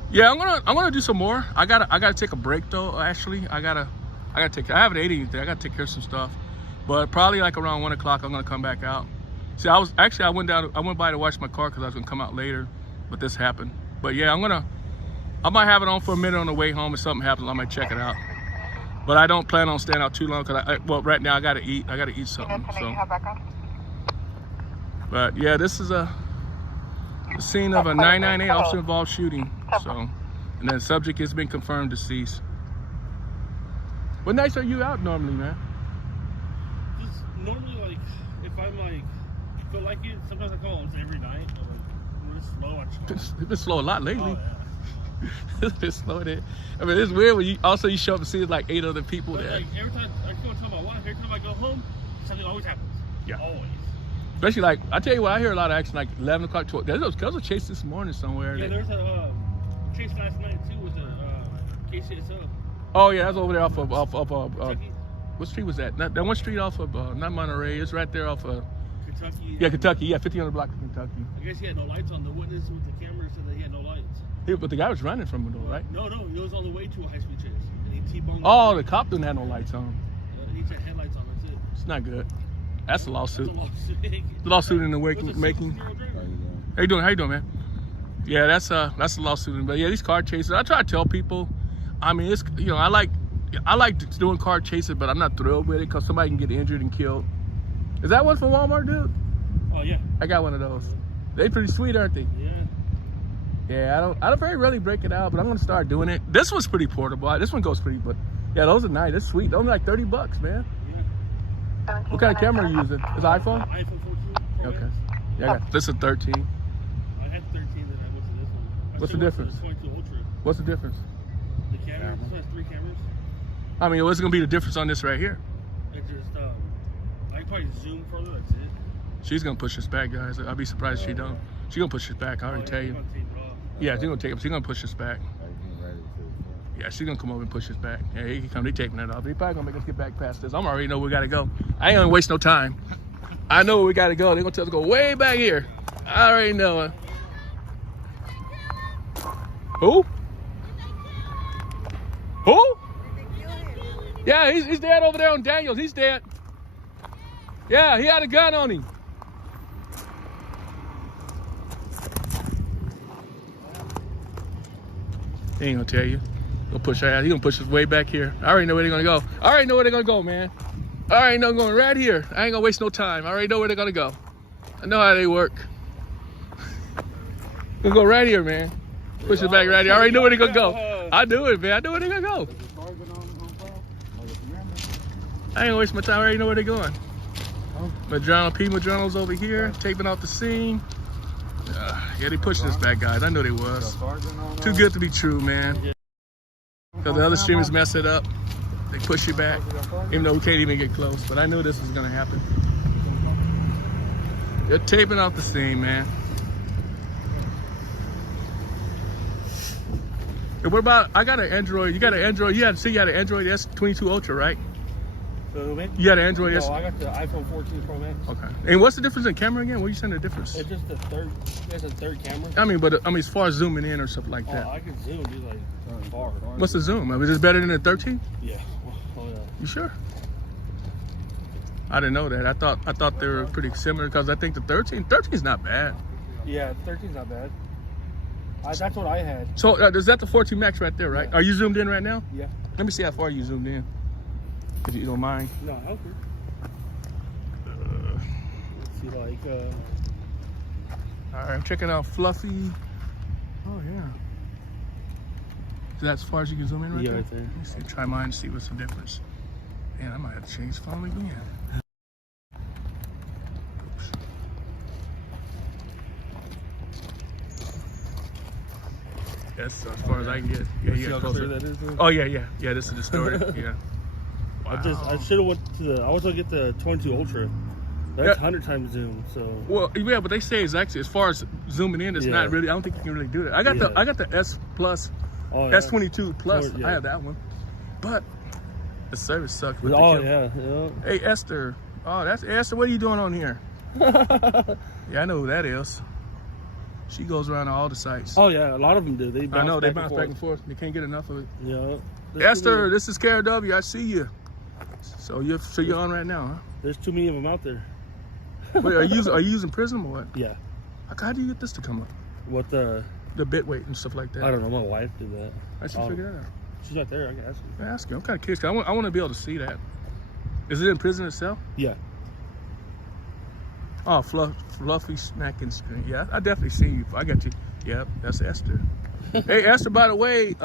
yeah, I'm gonna do some more. I gotta take a break though. Actually, I haven't ate anything. I gotta take care of some stuff. But probably like around 1 o'clock, I'm gonna come back out. See, I went by to wash my car because I was gonna come out later, but this happened. But yeah, I might have it on for a minute on the way home. If something happens, I might check it out. But I don't plan on staying out too long because right now I gotta eat. I gotta eat something. So. But yeah, this is the scene of a 998 officer involved shooting. So, and then the subject has been confirmed deceased. What nights are you out normally, man? Normally, like, if I'm like, feel like it, sometimes I call almost every night. I'm like, slow. It's been slow a lot lately. Oh, yeah. It's been slow there. I mean, it's weird when you show up and see like 8 other people But there. like, every time I go tell my wife, every time I go home, something always happens. Yeah. Always. Especially like, I tell you what, I hear a lot of action like 11 o'clock, 12. There was a chase this morning somewhere. Yeah, there's a chase last night too with a Casey itself. Oh yeah, that's over there off of Kentucky. what street was that? That one street off of not Monterey. It's right there off of Kentucky. yeah, Kentucky. Yeah, 1500 block of Kentucky. I guess he had no lights on. The witness with the camera said that he had no lights. But the guy was running from it though, right? No, he was on the way to a high-speed chase. And he T-boned. Oh, the cop didn't have no lights on. He had headlights on. That's it. It's not good. That's a lawsuit. That's a lawsuit. The lawsuit in the making. How you doing? How you doing, man? Yeah, that's a lawsuit. But yeah, these car chases. I try to tell people. I mean, it's I like doing car chases, but I'm not thrilled with it because somebody can get injured and killed. Is that one from Walmart, dude? Oh yeah. I got one of those. They pretty sweet, aren't they? Yeah. Yeah, I don't very rarely break it out, but I'm gonna start doing it. This one's pretty portable. This one goes pretty, but yeah, those are nice. That's sweet. Those are like $30, man. Yeah. What kind of camera are you using? Is it iPhone? iPhone 14 Pro Okay. Max. Yeah, this is 13. I had 13, then I went to this one. What's the difference? The 22 Ultra. What's the difference? The camera. This one has 3 cameras. I mean, what's gonna be the difference on this right here? It just I can probably zoom further. That's it. She's gonna push us back, guys. I'd be surprised if she don't. She's gonna push us back. I already tell you. I'm gonna tape it off. Yeah, she's gonna take it. She's gonna push us back. Yeah, she's gonna come over and push us back. Yeah, he can come. They taping that off. They probably gonna make us get back past this. I'm already know we gotta go. I ain't gonna waste no time. I know where we gotta go. They're gonna tell us to go way back here. I already know it. Who? Who? Yeah, he's dead over there on Daniels. He's dead. Yeah, he had a gun on him. He ain't gonna tell you. He'll push our ass. He gonna push us way back here. I already know where they're gonna go. I already know where they're gonna go, man. I already know going right here. I ain't gonna waste no time. I already know where they're gonna go. I know how they work. Gonna go right here, man. Push it back right here. I already know where they're gonna go. I do it, man. I know where they're gonna go. I ain't gonna waste my time. I already know where they're going. Madrono's over here, taping off the scene. Yeah, they pushed us back, guys. I know they was. Too good to be true, man. Because the other streamers mess it up. They push you back, even though we can't even get close. But I knew this was gonna happen. They're taping off the scene, man. And what about, I got an Android. You got an Android. You had an Android S22 Ultra, right? You had an Android S? No, I got the iPhone 14 Pro Max. Okay. And what's the difference in camera again? What are you saying the difference? It's just the third. It's a third camera. I mean, but as far as zooming in or stuff like that. Oh, I can zoom, dude, like far. What's the zoom? I mean, is it better than the 13? Yeah. Oh yeah. You sure? I didn't know that. I thought they were pretty similar because I think the 13 is not bad. Yeah, 13's not bad. That's what I had. So is that the 14 Max right there, right? Yeah. Are you zoomed in right now? Yeah. Let me see how far you zoomed in, if you don't mind. No, okay. Let's see, like. All right, I'm checking out Fluffy. Oh yeah. Is that as far as you can zoom in right there? Right there. Let me see. Try mine and see what's the difference. Man, I might have to change phone again. Oops. That's as far as I can get. Yeah, See yeah, how closer. clear that is, though? Oh yeah, yeah, yeah. This is distorted. Yeah. Wow. I should have went to the. I was gonna get the 22 Ultra. That's 100 times zoom. So. Well, yeah, but they say it's actually as far as zooming in, it's not really. I don't think you can really do that. I got the S Plus, S22 Plus. Yeah. I have that one, but the service sucks. With yeah. Hey Esther. Oh, that's Esther. What are you doing on here? Yeah, I know who that is. She goes around to all the sites. Oh yeah, a lot of them do. They bounce I know they back bounce back and forth. They can't get enough of it. Yeah. Esther, this is Kara W. I see you. So you're on right now, huh? There's too many of them out there. Wait, are you using Prism or what? Yeah. How do you get this to come up? What the bit weight and stuff like that? I don't know. My wife did that. I should figure that out. She's right there. I can ask her. Ask you. I'm kind of curious. I want to be able to see that. Is it in prison itself? Yeah. Oh, fluffy smacking screen. Yeah, I definitely see you. I got you. Yep, that's Esther. Hey, Esther, by the way,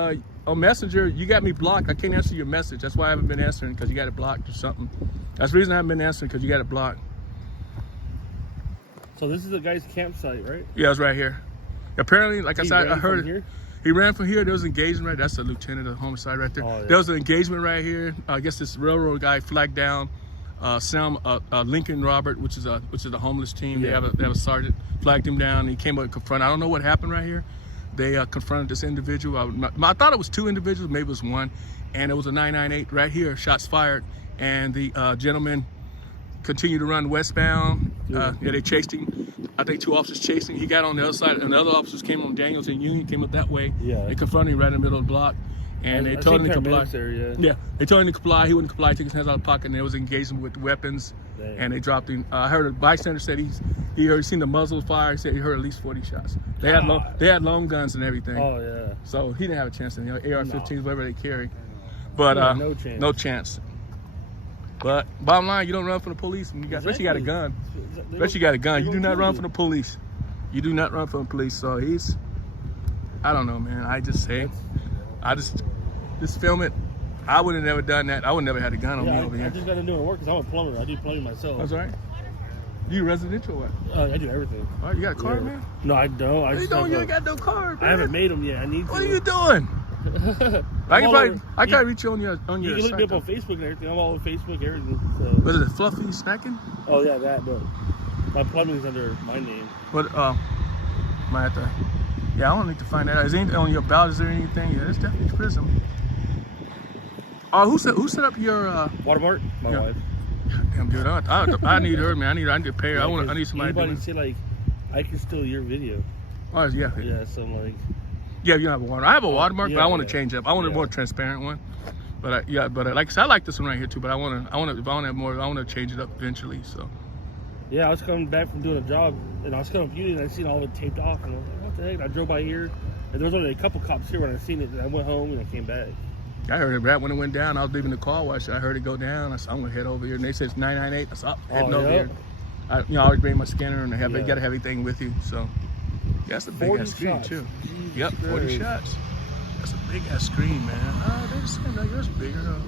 on Messenger, you got me blocked. I can't answer your message. That's why I haven't been answering, because you got it blocked or something. That's the reason I haven't been answering, because you got it blocked. So this is the guy's campsite, right? Yeah, it's right here. Apparently, like I said, I heard it. He ran from here. There was engagement right. That's the lieutenant of homicide right there. Oh, yeah. There was an engagement right here. I guess this railroad guy flagged down Lincoln Robert, which is a homeless team. Yeah. They have a sergeant, flagged him down. And he came up and confronted. I don't know what happened right here, they confronted this individual. I thought it was 2 individuals, maybe it was 1, and it was a 998 right here, shots fired, and the gentleman continued to run westbound. They chased him. I think 2 officers chased him. He got on the other side, and the other officers came on Daniels and Union, came up that way. Yeah. They confronted him right in the middle of the block, and they told him to comply. Yeah. They told him to comply. He wouldn't comply. He took his hands out of the pocket, and they was engaging with weapons. Damn. And they dropped him. I heard a bystander said he heard seen the muzzle fire. He said he heard at least 40 shots. They had long guns and everything. Oh yeah. So he didn't have a chance. AR-15s, whatever they carry. But no chance. But bottom line, you don't run from the police when especially you got a gun. Especially you got a gun. You do not run from the police. You do not run from the police. So I don't know, man. I just film it. I would have never done that. I would never had a gun on me over here. I just got to do it work because I'm a plumber. I do plumbing myself. That's right. You residential or what? I do everything. Oh, you got a car, man? No, I don't. You ain't got no car, man. I haven't made them yet. I need to. What are you doing? I can reach you on your site. You can look me up on Facebook and everything. I'm all over Facebook, everything. So. What is it, Fluffy Snacking? Oh yeah, that. But my plumbing's under my name. But might have to. Yeah, I don't need to find that out. Is anything on your belt? Is there anything? Yeah, it's definitely Prism. Oh, who set up your Watermark? My wife. Damn, dude, I need her, man. I need to pay her. I need somebody. Anybody say like, I can steal your video? Oh yeah. Yeah, so I'm like. Yeah, you don't have a watermark. I have a watermark, but I want to change up. I want a more transparent one. But like I said, I like this one right here too. But I want to have more. I want to change it up eventually. So. Yeah, I was coming back from doing a job, and I was coming up Union, and I seen all of it taped off, and I was like, what the heck? I drove by here, and there was only a couple cops here when I seen it, and I went home and I came back. I heard it right when it went down. I was leaving the car wash. I heard it go down. I said, I'm gonna head over here, and they said it's 998. I said, heading over here. I always bring my scanner, and you got to have everything with you. So, yeah, that's a big ass screen too. Jesus Yep, 40 Christ. shots. That's a big ass screen, man. They just seem like yours bigger though.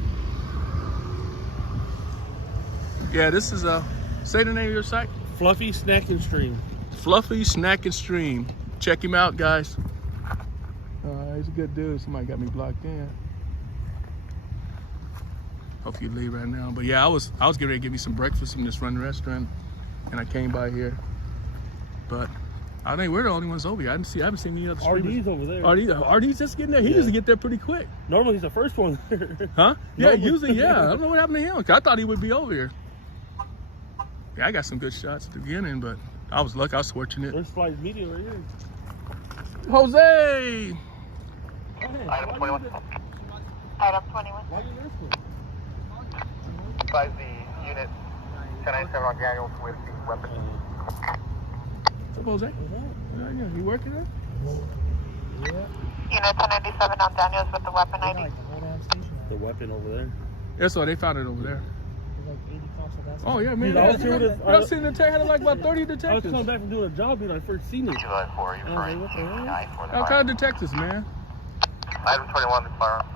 Yeah, this is say the name of your site. Fluffy Snack and Stream. Fluffy Snack and Stream. Check him out, guys. He's a good dude. Somebody got me blocked in. Hope you leave right now. But yeah, I was getting ready to get me some breakfast from this run restaurant, and I came by here. But I think we're the only ones over here. I haven't seen any other streamers. RD's over there. RD's just getting there. He used to get there pretty quick. Normally he's the first one there. Huh? Yeah, Normally. usually, yeah. I don't know what happened to him. I thought he would be over here. Yeah, I got some good shots at the beginning, but I was lucky. I was fortunate. There's Fly's media right here. Jose! Item 21. Item 21. Advise the unit 1097 on Daniels with the weapon. What's up, Jose? You working there? Unit 1097 on Daniels with the weapon ID. The weapon over there. Yeah, so they found it over there. Oh, yeah, man. Dude, I was here with I was sitting there, had like about 30 I was detectives. coming back from doing a job when I first seen it. 294, you're I was like, referring what the to hell? 9 for the All kind of detectives, man. Item 21, the firearm.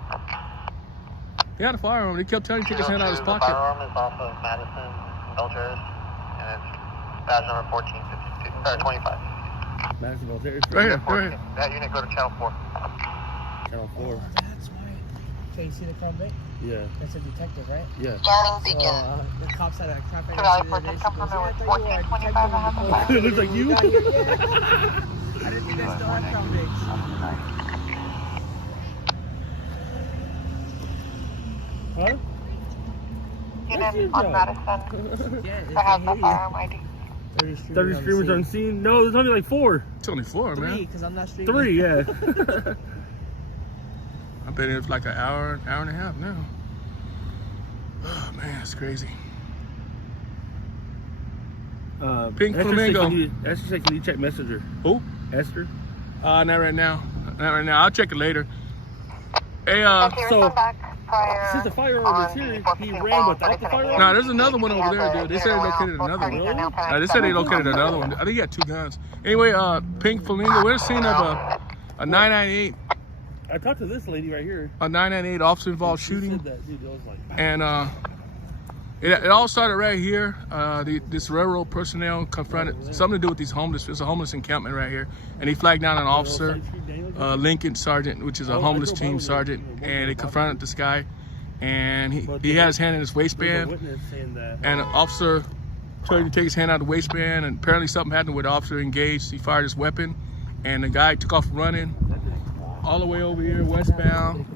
He had a firearm. He kept telling him to take his hand out of his The pocket. firearm is off of Madison, Belchers, and it's badge number 1452, or 25. Madison Voltaire. Right here, right here. That unit, go to channel 4. Channel 4. That's why. So you see the front bait? Yeah. That's a detective, right? Yeah. Scanning So beacon. the cops had a traffic Valley accident. 14 come from Yeah, I there thought with you were a 1425 detective. It looks like you. Got here, yeah. I didn't think I still had front baits. Huh? Unit on Madison. Yeah, I have the firearm ID. 30 streamers unseen. No, there's only like 4. It's only 4, man. because I'm not streaming. 3, yeah. I've been here for like an hour and a half now. Oh, man, it's crazy. Pink Esther Flamingo. Esther said, can you check Messenger? Who? Esther? Not right now. Not right now. I'll check it later. Hey, So, Come back prior since the firearm was here, he ran without the firearm? nah, there's another one over there, dude. They said they located another one. Really? They said they located another one. I think he had 2 guns. Anyway, Pink Flamingo, we're seeing of a 998, I talked to this lady right here. a 998 officer involved She shooting. said that, dude, I was like, And it all started right here. This railroad personnel confronted something to do with these homeless. It's a homeless encampment right here, and he flagged down an officer, Lincoln Sergeant, which is a homeless team sergeant, and they confronted this guy, and he had his hand in his there's a waistband, witness saying that. and an officer tried to take his hand out of the waistband, and apparently something happened with the officer engaged. He fired his weapon, and the guy took off running all the way over here westbound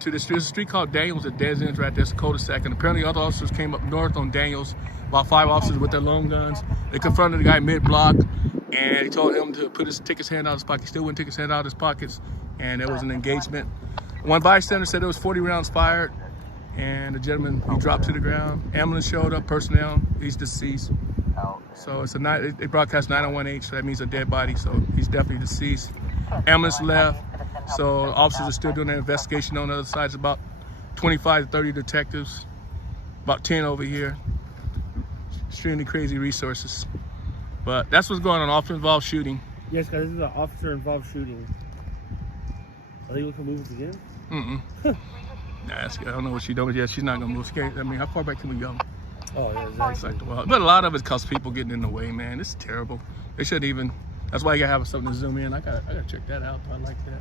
to the street. There's a street called Daniels that dead ends right there. It's a cul-de-sac. And apparently other officers came up north on Daniels, about 5 officers with their long guns. They confronted the guy mid-block, and he told him to take his hand out of his pocket. He still wouldn't take his hand out of his pockets, and there was an engagement. One bystander said there was 40 rounds fired, and the gentleman, he dropped to the ground. Ambulance showed up, personnel, he's deceased. So it's they broadcast 911H, so that means a dead body, so he's definitely deceased. Ambulance left, so officers are still doing their investigation on the other side. It's about 25 to 30 detectives, about 10 over here. Extremely crazy resources. But that's what's going on, officer-involved shooting. Yes, guys, this is an officer-involved shooting. Are they looking to move us again? Nah, I don't know what she's doing. Yeah, she's not gonna move. She can't, I mean, how far back can we go? Oh, yeah, exactly. But a lot of it's because people getting in the way, man. It's terrible. They shouldn't even. That's why you gotta have something to zoom in. I gotta check that out. I like that.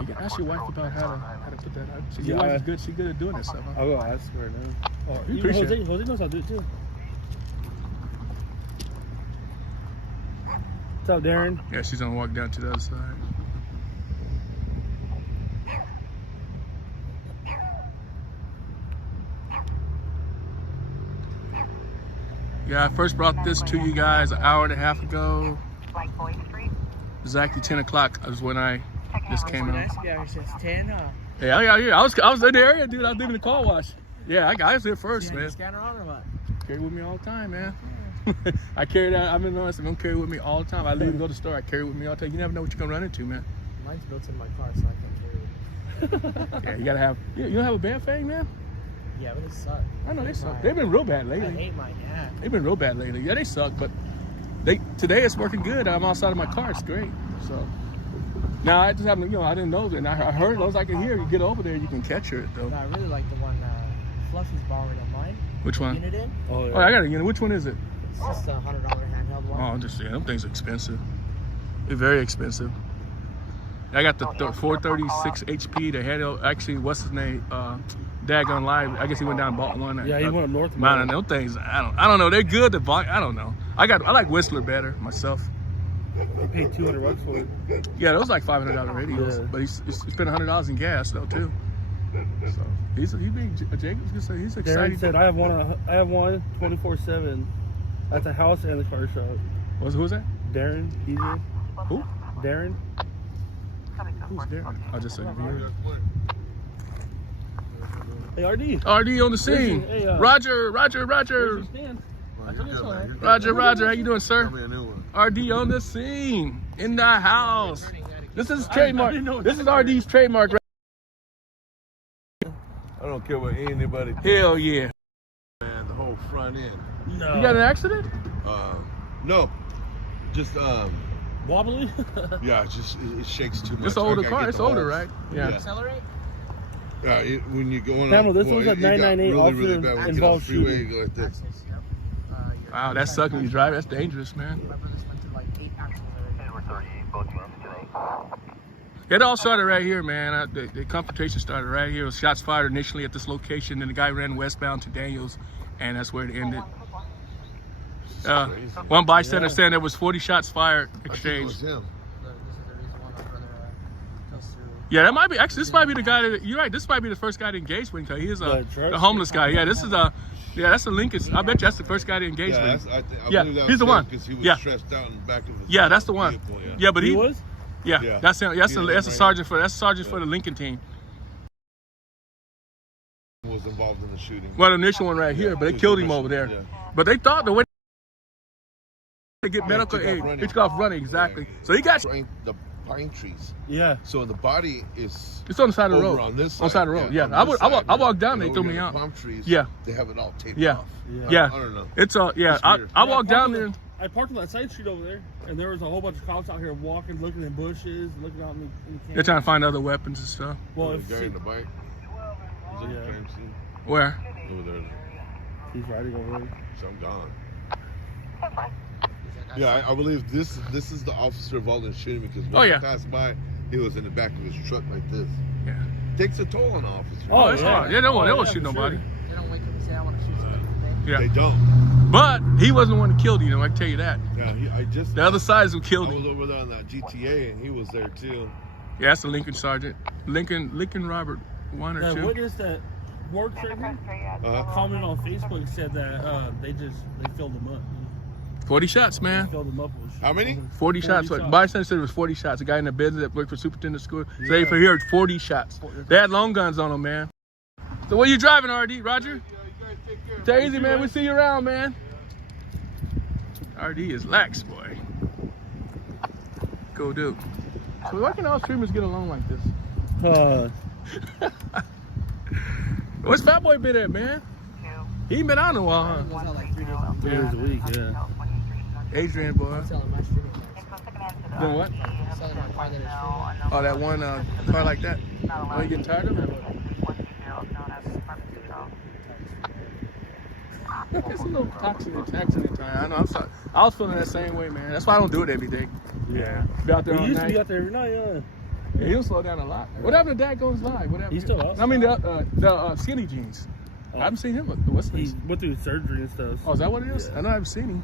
You can ask your wife about how to put that out. Your wife is good. She's good at doing that stuff. Huh? I'll go ask her now. Oh, You even appreciate it. Jose knows how to do it too. What's up, Darren? Yeah, she's gonna walk down to the other side. Yeah, I first brought this to you guys an hour and a half ago. Exactly 10 o'clock is when I just came out. Yeah, since 10, huh? Yeah. I was in the area, dude. I was leaving the car wash. Yeah, I was there first, man. Scanner on or what? Carry with me all the time, man. I carry that. I've been honest. I'm gonna carry with me all the time. I leave and go to the store. I carry with me all the time. You never know what you're gonna run into, man. Mine's built in my car, so I can't carry it. Yeah, you gotta have. You don't have a band thing, man? Yeah, but they suck. I know they suck. They've been real bad lately. I hate mine, yeah. They've been real bad lately. Yeah, they suck, but today it's working good. I'm outside of my car. It's great. So now I just haven't, I didn't know that. And I heard, as long as I can hear, you get over there, you can catch her though. No, I really like the one Fluffy's borrowed on mine. Which one? Unit in. Oh, yeah. Oh, I got a unit. Which one is it? It's just a $100 handheld one. Oh, I'm just saying, them things are expensive. They're very expensive. I got the 436 HP. The handheld. Actually, what's his name? Daggone Live. I guess he went down and bought one. Yeah, he went up north. Man, them things. I don't know. They're good. The volume. I don't know. I like Whistler better myself. They paid $200 for it. Yeah, those like $500 radios. Yeah. But he spent $100 in gas though too. So he's being Jacob's gonna say he's excited. Darren said, I have one 24/7 at the house and the car shop. Who's that? Darren, DJ. Who? Darren. Who's Darren? I'll just say here. Hey, RD. RD on the scene. Hey, Roger. Roger, How you doing, sir? RD on the scene in the house. This is trademark. This is RD's trademark. I don't care what anybody. Hell yeah. Man, the whole front end. No. You got an accident? No, just Wobbly? yeah, it shakes too much. It's an older car. It's older, right? Yeah. Accelerate? Yeah, when you go on. Pamela, this one's at 998 really bad when you get on the freeway, you go like this. Wow, that sucks when you drive. That's dangerous, man. It all started right here, man. The confrontation started right here. It was shots fired initially at this location, and the guy ran westbound to Daniels, and that's where it ended. One bystander saying there was 40 shots fired exchanged. Yeah, that might be. Actually, this might be the guy that. You're right. This might be the first guy to engage with. Cause he is the homeless guy. Yeah, this is a. Yeah, that's a Lincoln. I bet you that's the first guy to engage with. I yeah, believe that he's the one. Because he was stressed out in the back of his. Yeah, that's the one. Vehicle, yeah, but he was. Yeah, that's him. That's a sergeant for. That's a sergeant for the Lincoln team. Was involved in the shooting. Well, the initial one right here, but they killed him over there. Yeah. But they thought the way to get medical aid, he took off running exactly. So he got the pine trees. Yeah. So the body is. It's on the side of the road. On this side. On the side of the road. Yeah. I walked down. They threw me out. Palm trees. Yeah. They have it all taped off. Yeah. I don't know. It's yeah. I walked down there. I parked on that side street over there, and there was a whole bunch of cops out here walking, looking in bushes, looking out in the They're trying to find other weapons and stuff. Well, the guy in the bike. He's on the crime scene. Where? Over there. He's riding over there. So I'm gone. Yeah, I believe this is the officer involved in shooting because when I passed by, he was in the back of his truck like this. Yeah. Takes a toll on the officer. Oh, it's hard. Yeah, they won't shoot nobody. They don't wake up and say, I want to shoot somebody. Yeah. They don't. But he wasn't the one who killed him, I can tell you that. Yeah, The other side is who killed I him. was over there on that GTA, and he was there too. Yeah, that's the Lincoln Sergeant. Lincoln Robert 1 or That 2. witness that works right here commented on Facebook, said that they filled him up. 40 shots, man. Filled him up with How many? 40 shots. What Bison said it was 40 shots. A guy in the business that worked for superintendent school. Say for here, 40 shots. They had long guns on them, man. So what are you driving, RD? Roger? Take it easy, man. We'll see you around, man. RD is lax, boy. Go dude. So why can all streamers get along like this? What's Fat Boy been at, man? He ain't been out in a while, huh? Goes out like 3 days a week. 3 days a week, yeah. Adrian, boy. I'm selling my streaming. Doing what? I'm selling my car that is streaming. Oh, that one car like that? Oh, you getting tired of it? It's a little toxic at times. I know. I'm sorry. I was feeling that same way, man. That's why I don't do it every day. Yeah. Be out there He all used night. to be out there every night, yeah. Yeah, he'll slow down a lot. What happened to Dad Goes Live? What happened? He's still out. I mean, the skinny jeans. I haven't seen him. What's He this? went through surgery and stuff. Oh, is that what it is? Yeah. I know I haven't seen him.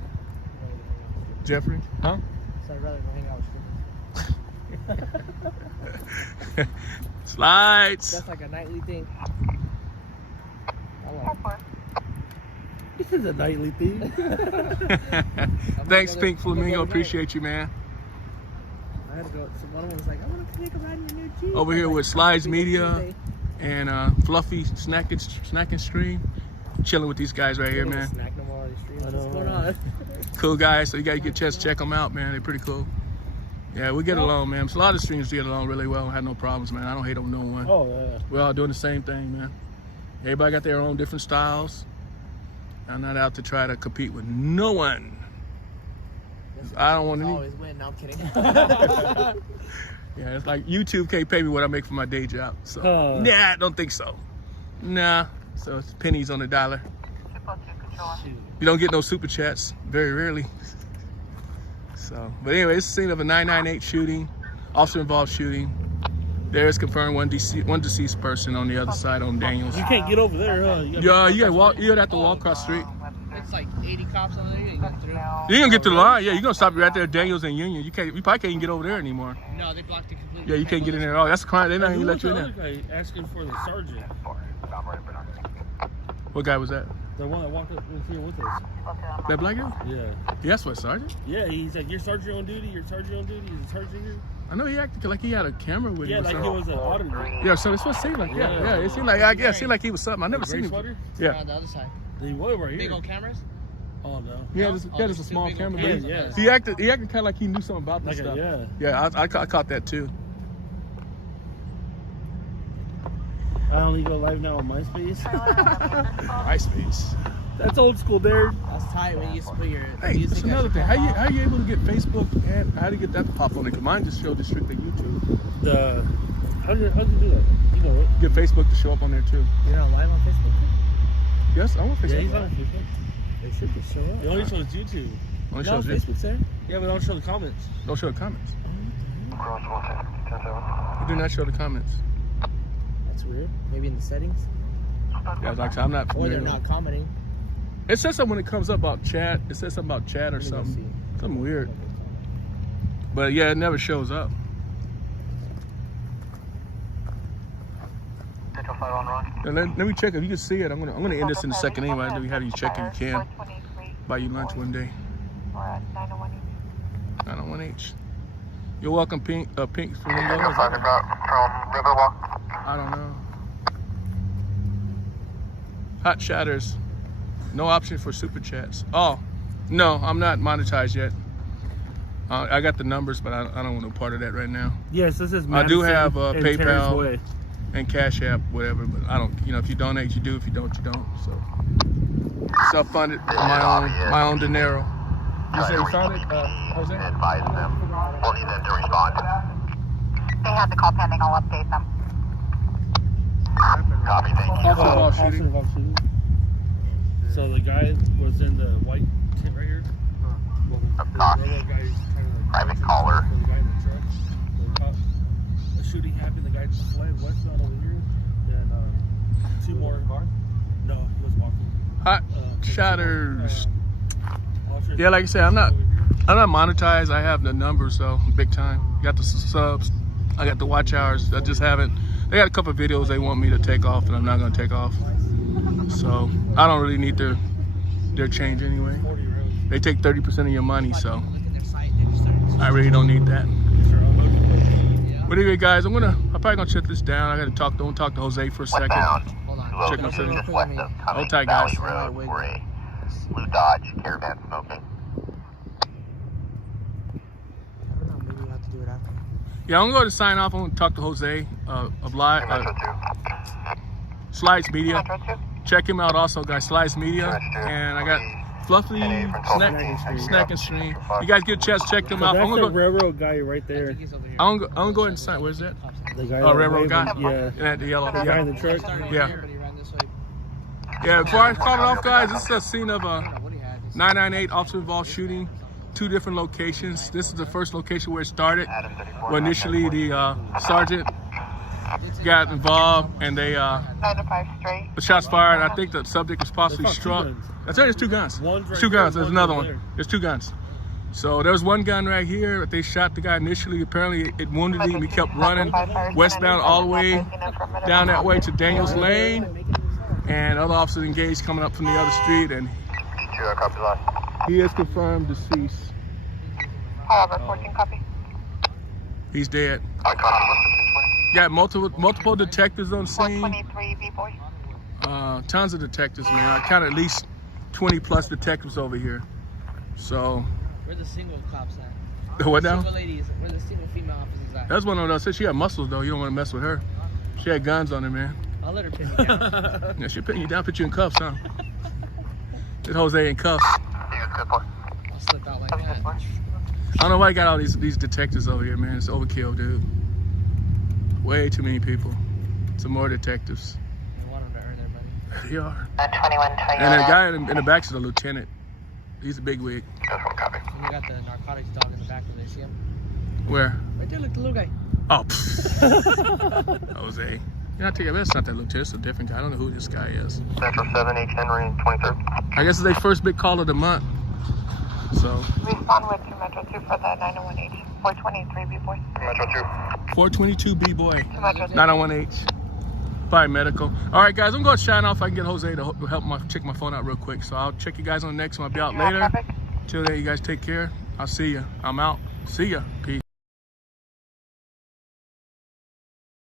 Jeffrey? Huh? So I'd rather go hang out with streamers. Slides. That's like a nightly thing. I like it. This is a nightly thing. Thanks, Pink Flamingo. Appreciate you, man. I had to go. So one of them was like, I want to take a ride in your new Jeep. Over here I'm with like, Slides "Big Media Tuesday." and Fluffy Snacking Stream. Chilling with these guys right here, Don't man. Snack no more on these streams. I What's know. going on? Cool guys. So you got to get a chance to check them out, man. They're pretty cool. Yeah, we get along, man. So a lot of streams get along really well. I have no problems, man. I don't hate on no one. Oh, yeah. We're all doing the same thing, man. Everybody got their own different styles. I'm not out to try to compete with no one. I don't want I any. always win. No, I'm kidding. Yeah, it's like YouTube can't pay me what I make for my day job. So, nah, I don't think so. Nah. So it's pennies on the dollar. You don't get no super chats, very rarely. So, but anyway, it's the scene of a 998 shooting, officer-involved shooting. There is confirmed one deceased person on the other side on Daniels. You can't get over there, huh? You gotta walk. You gotta have to walk across the street. It's like 80 cops on there. You can get through. You gonna get to the line? Yeah, you're gonna stop you right there at Daniels and Union. You probably can't even get over there anymore. No, they blocked it completely. Yeah, you can't get in there at all. That's a crime. They're not even let you in The there. other guy asking for the sergeant. What guy was that? The one that walked up here with us. That black guy? Yeah. Yes, what, Sergeant? Yeah, he's like, you're sergeant on duty, you're sergeant on duty, he's a sergeant here. I know he acted like he had a camera with Yeah, him. or like he something. was an auditor. Yeah, so it's what it seemed like. Yeah, it seemed like it seemed like he was something. I never seen him. Sweater? Yeah, On the other side. He was right Big here. old cameras? Oh, no. he had just a small big camera. old But cameras. he acted kind of like he knew something about this Like stuff. yeah. I caught that too. I only go live now on MySpace. MySpace. That's old school, Derek. That's tight when you used to put your Hey, music. that's another thing. How you able to get Facebook and how do you get that to pop on it? Cause mine just showed it strictly YouTube. How'd you do that? You know what? Get Facebook to show up on there too. You're not live on Facebook? Yes, I'm on Facebook. Yeah, he's on Facebook. They should just show up. It only shows YouTube. Only No, shows you. Facebook's there. Yeah, but don't show the comments. Don't show the comments. You do not show the comments. That's weird. Maybe in the settings. Yeah, like I'm not Or familiar. they're not commenting. It says something when it comes up about chat. It says something about chat or Let me go something. see. Something weird. But yeah, it never shows up. And let me check if you can see it. I'm gonna end this in a second anyway. Let me have you check if you can. Buy you lunch one day. 901H. You're welcome, Pink Flamingo. I don't know. Hot shatters. No option for super chats. Oh, no, I'm not monetized yet. I got the numbers, but I don't want no part of that right now. Yes, this is I do have Madison and Terrence PayPal Way. and Cash App, whatever, but I don't. You know, if you donate, you do. If you don't, you don't. So self-funded, my own dinero. You say you found it, Jose? Advise them. We'll need them to respond. They have the call pending. I'll update them. Copy, thank you. Officer-involved shooting. Officer-involved shooting. So the guy was in the white tent right here. Copy. Private caller. The guy in the truck. The shooting happened. The guy just fled westbound over here. Then two more. No, he was walking. Hot shatters. Yeah, like I said, I'm not monetized. I have the numbers though, big time. Got the subs. I got the watch hours. I just haven't. They got a couple of videos they want me to take off, and I'm not gonna take off. So I don't really need their change anyway. They take 30% of your money, so I really don't need that. But anyway, guys, I'm probably gonna shut this down. I gotta talk to Jose for a second. Check my city. Hold tight, guys. Road for a blue Dodge Caravan smoking. I don't know, maybe we'll have to do it after. Yeah, I'm going to sign off. I'm going to talk to Jose of Live Metro 2. Slides Media. Metro 2. Check him out also, guys. Slides Media. And I got Fluffy Snack and Stream. You guys get a chance, check them out. That's I'm the gonna go. railroad guy right there. I'm gonna go ahead and sign. Where's that? The guy Oh, railroad guy. Yeah. And the yellow. The guy in the truck. Yeah. Yeah. Before I call it off, guys, this is a scene of a 998 officer-involved shooting. 2 different locations. This is the first location where it started. Where initially the sergeant got involved and they 9 to 5 straight. the shots fired. I think the subject was possibly struck. That's right. There's 2 guns. One's right 2 guns. there, There's one's another over one. there. There's 2 guns. So there was 1 gun right here. They shot the guy initially. Apparently it wounded him. He kept running westbound all the way down that way to Daniels Lane. And other officers engaged coming up from the other street. And he is confirmed deceased. However, 14 copy. He's dead. Got multiple detectives on scene. 423 B-boy. Tons of detectives, man. I counted at least 20 plus detectives over here. So. Where the single cops at? What now? Single ladies. Where the single female officers at? That's one of those. She got muscles though. You don't want to mess with her. She had guns on her, man. I'll let her pin me down. Yeah, she'll pin you down, put you in cuffs, huh? Put Jose in cuffs. I'll slip out like that. I don't know why you got all these detectives over here, man. It's overkill, dude. Way too many people. Some more detectives. They want them to earn their money. They are. 21 And the guy in the back is a lieutenant. He's a big wig. And you got the narcotics dog in the back of there. See him? Where? Right there, look, the little guy. Oh, Jose. You're not taking that's not that lieutenant. It's a different guy. I don't know who this guy is. Metro 7, H. Henry, 23rd. I guess it's their first big call of the month. So. Respond with 2 Metro 2 for the 901H. 423 B-boy. Metro 2. 422 B-boy. 2 Metro 2. 901H. Probably medical. All right, guys, I'm going to shine off. I can get Jose to help check my phone out real quick. So I'll check you guys on the next one. I'll be out later. Till then, you guys take care. I'll see you. I'm out. See ya. Peace.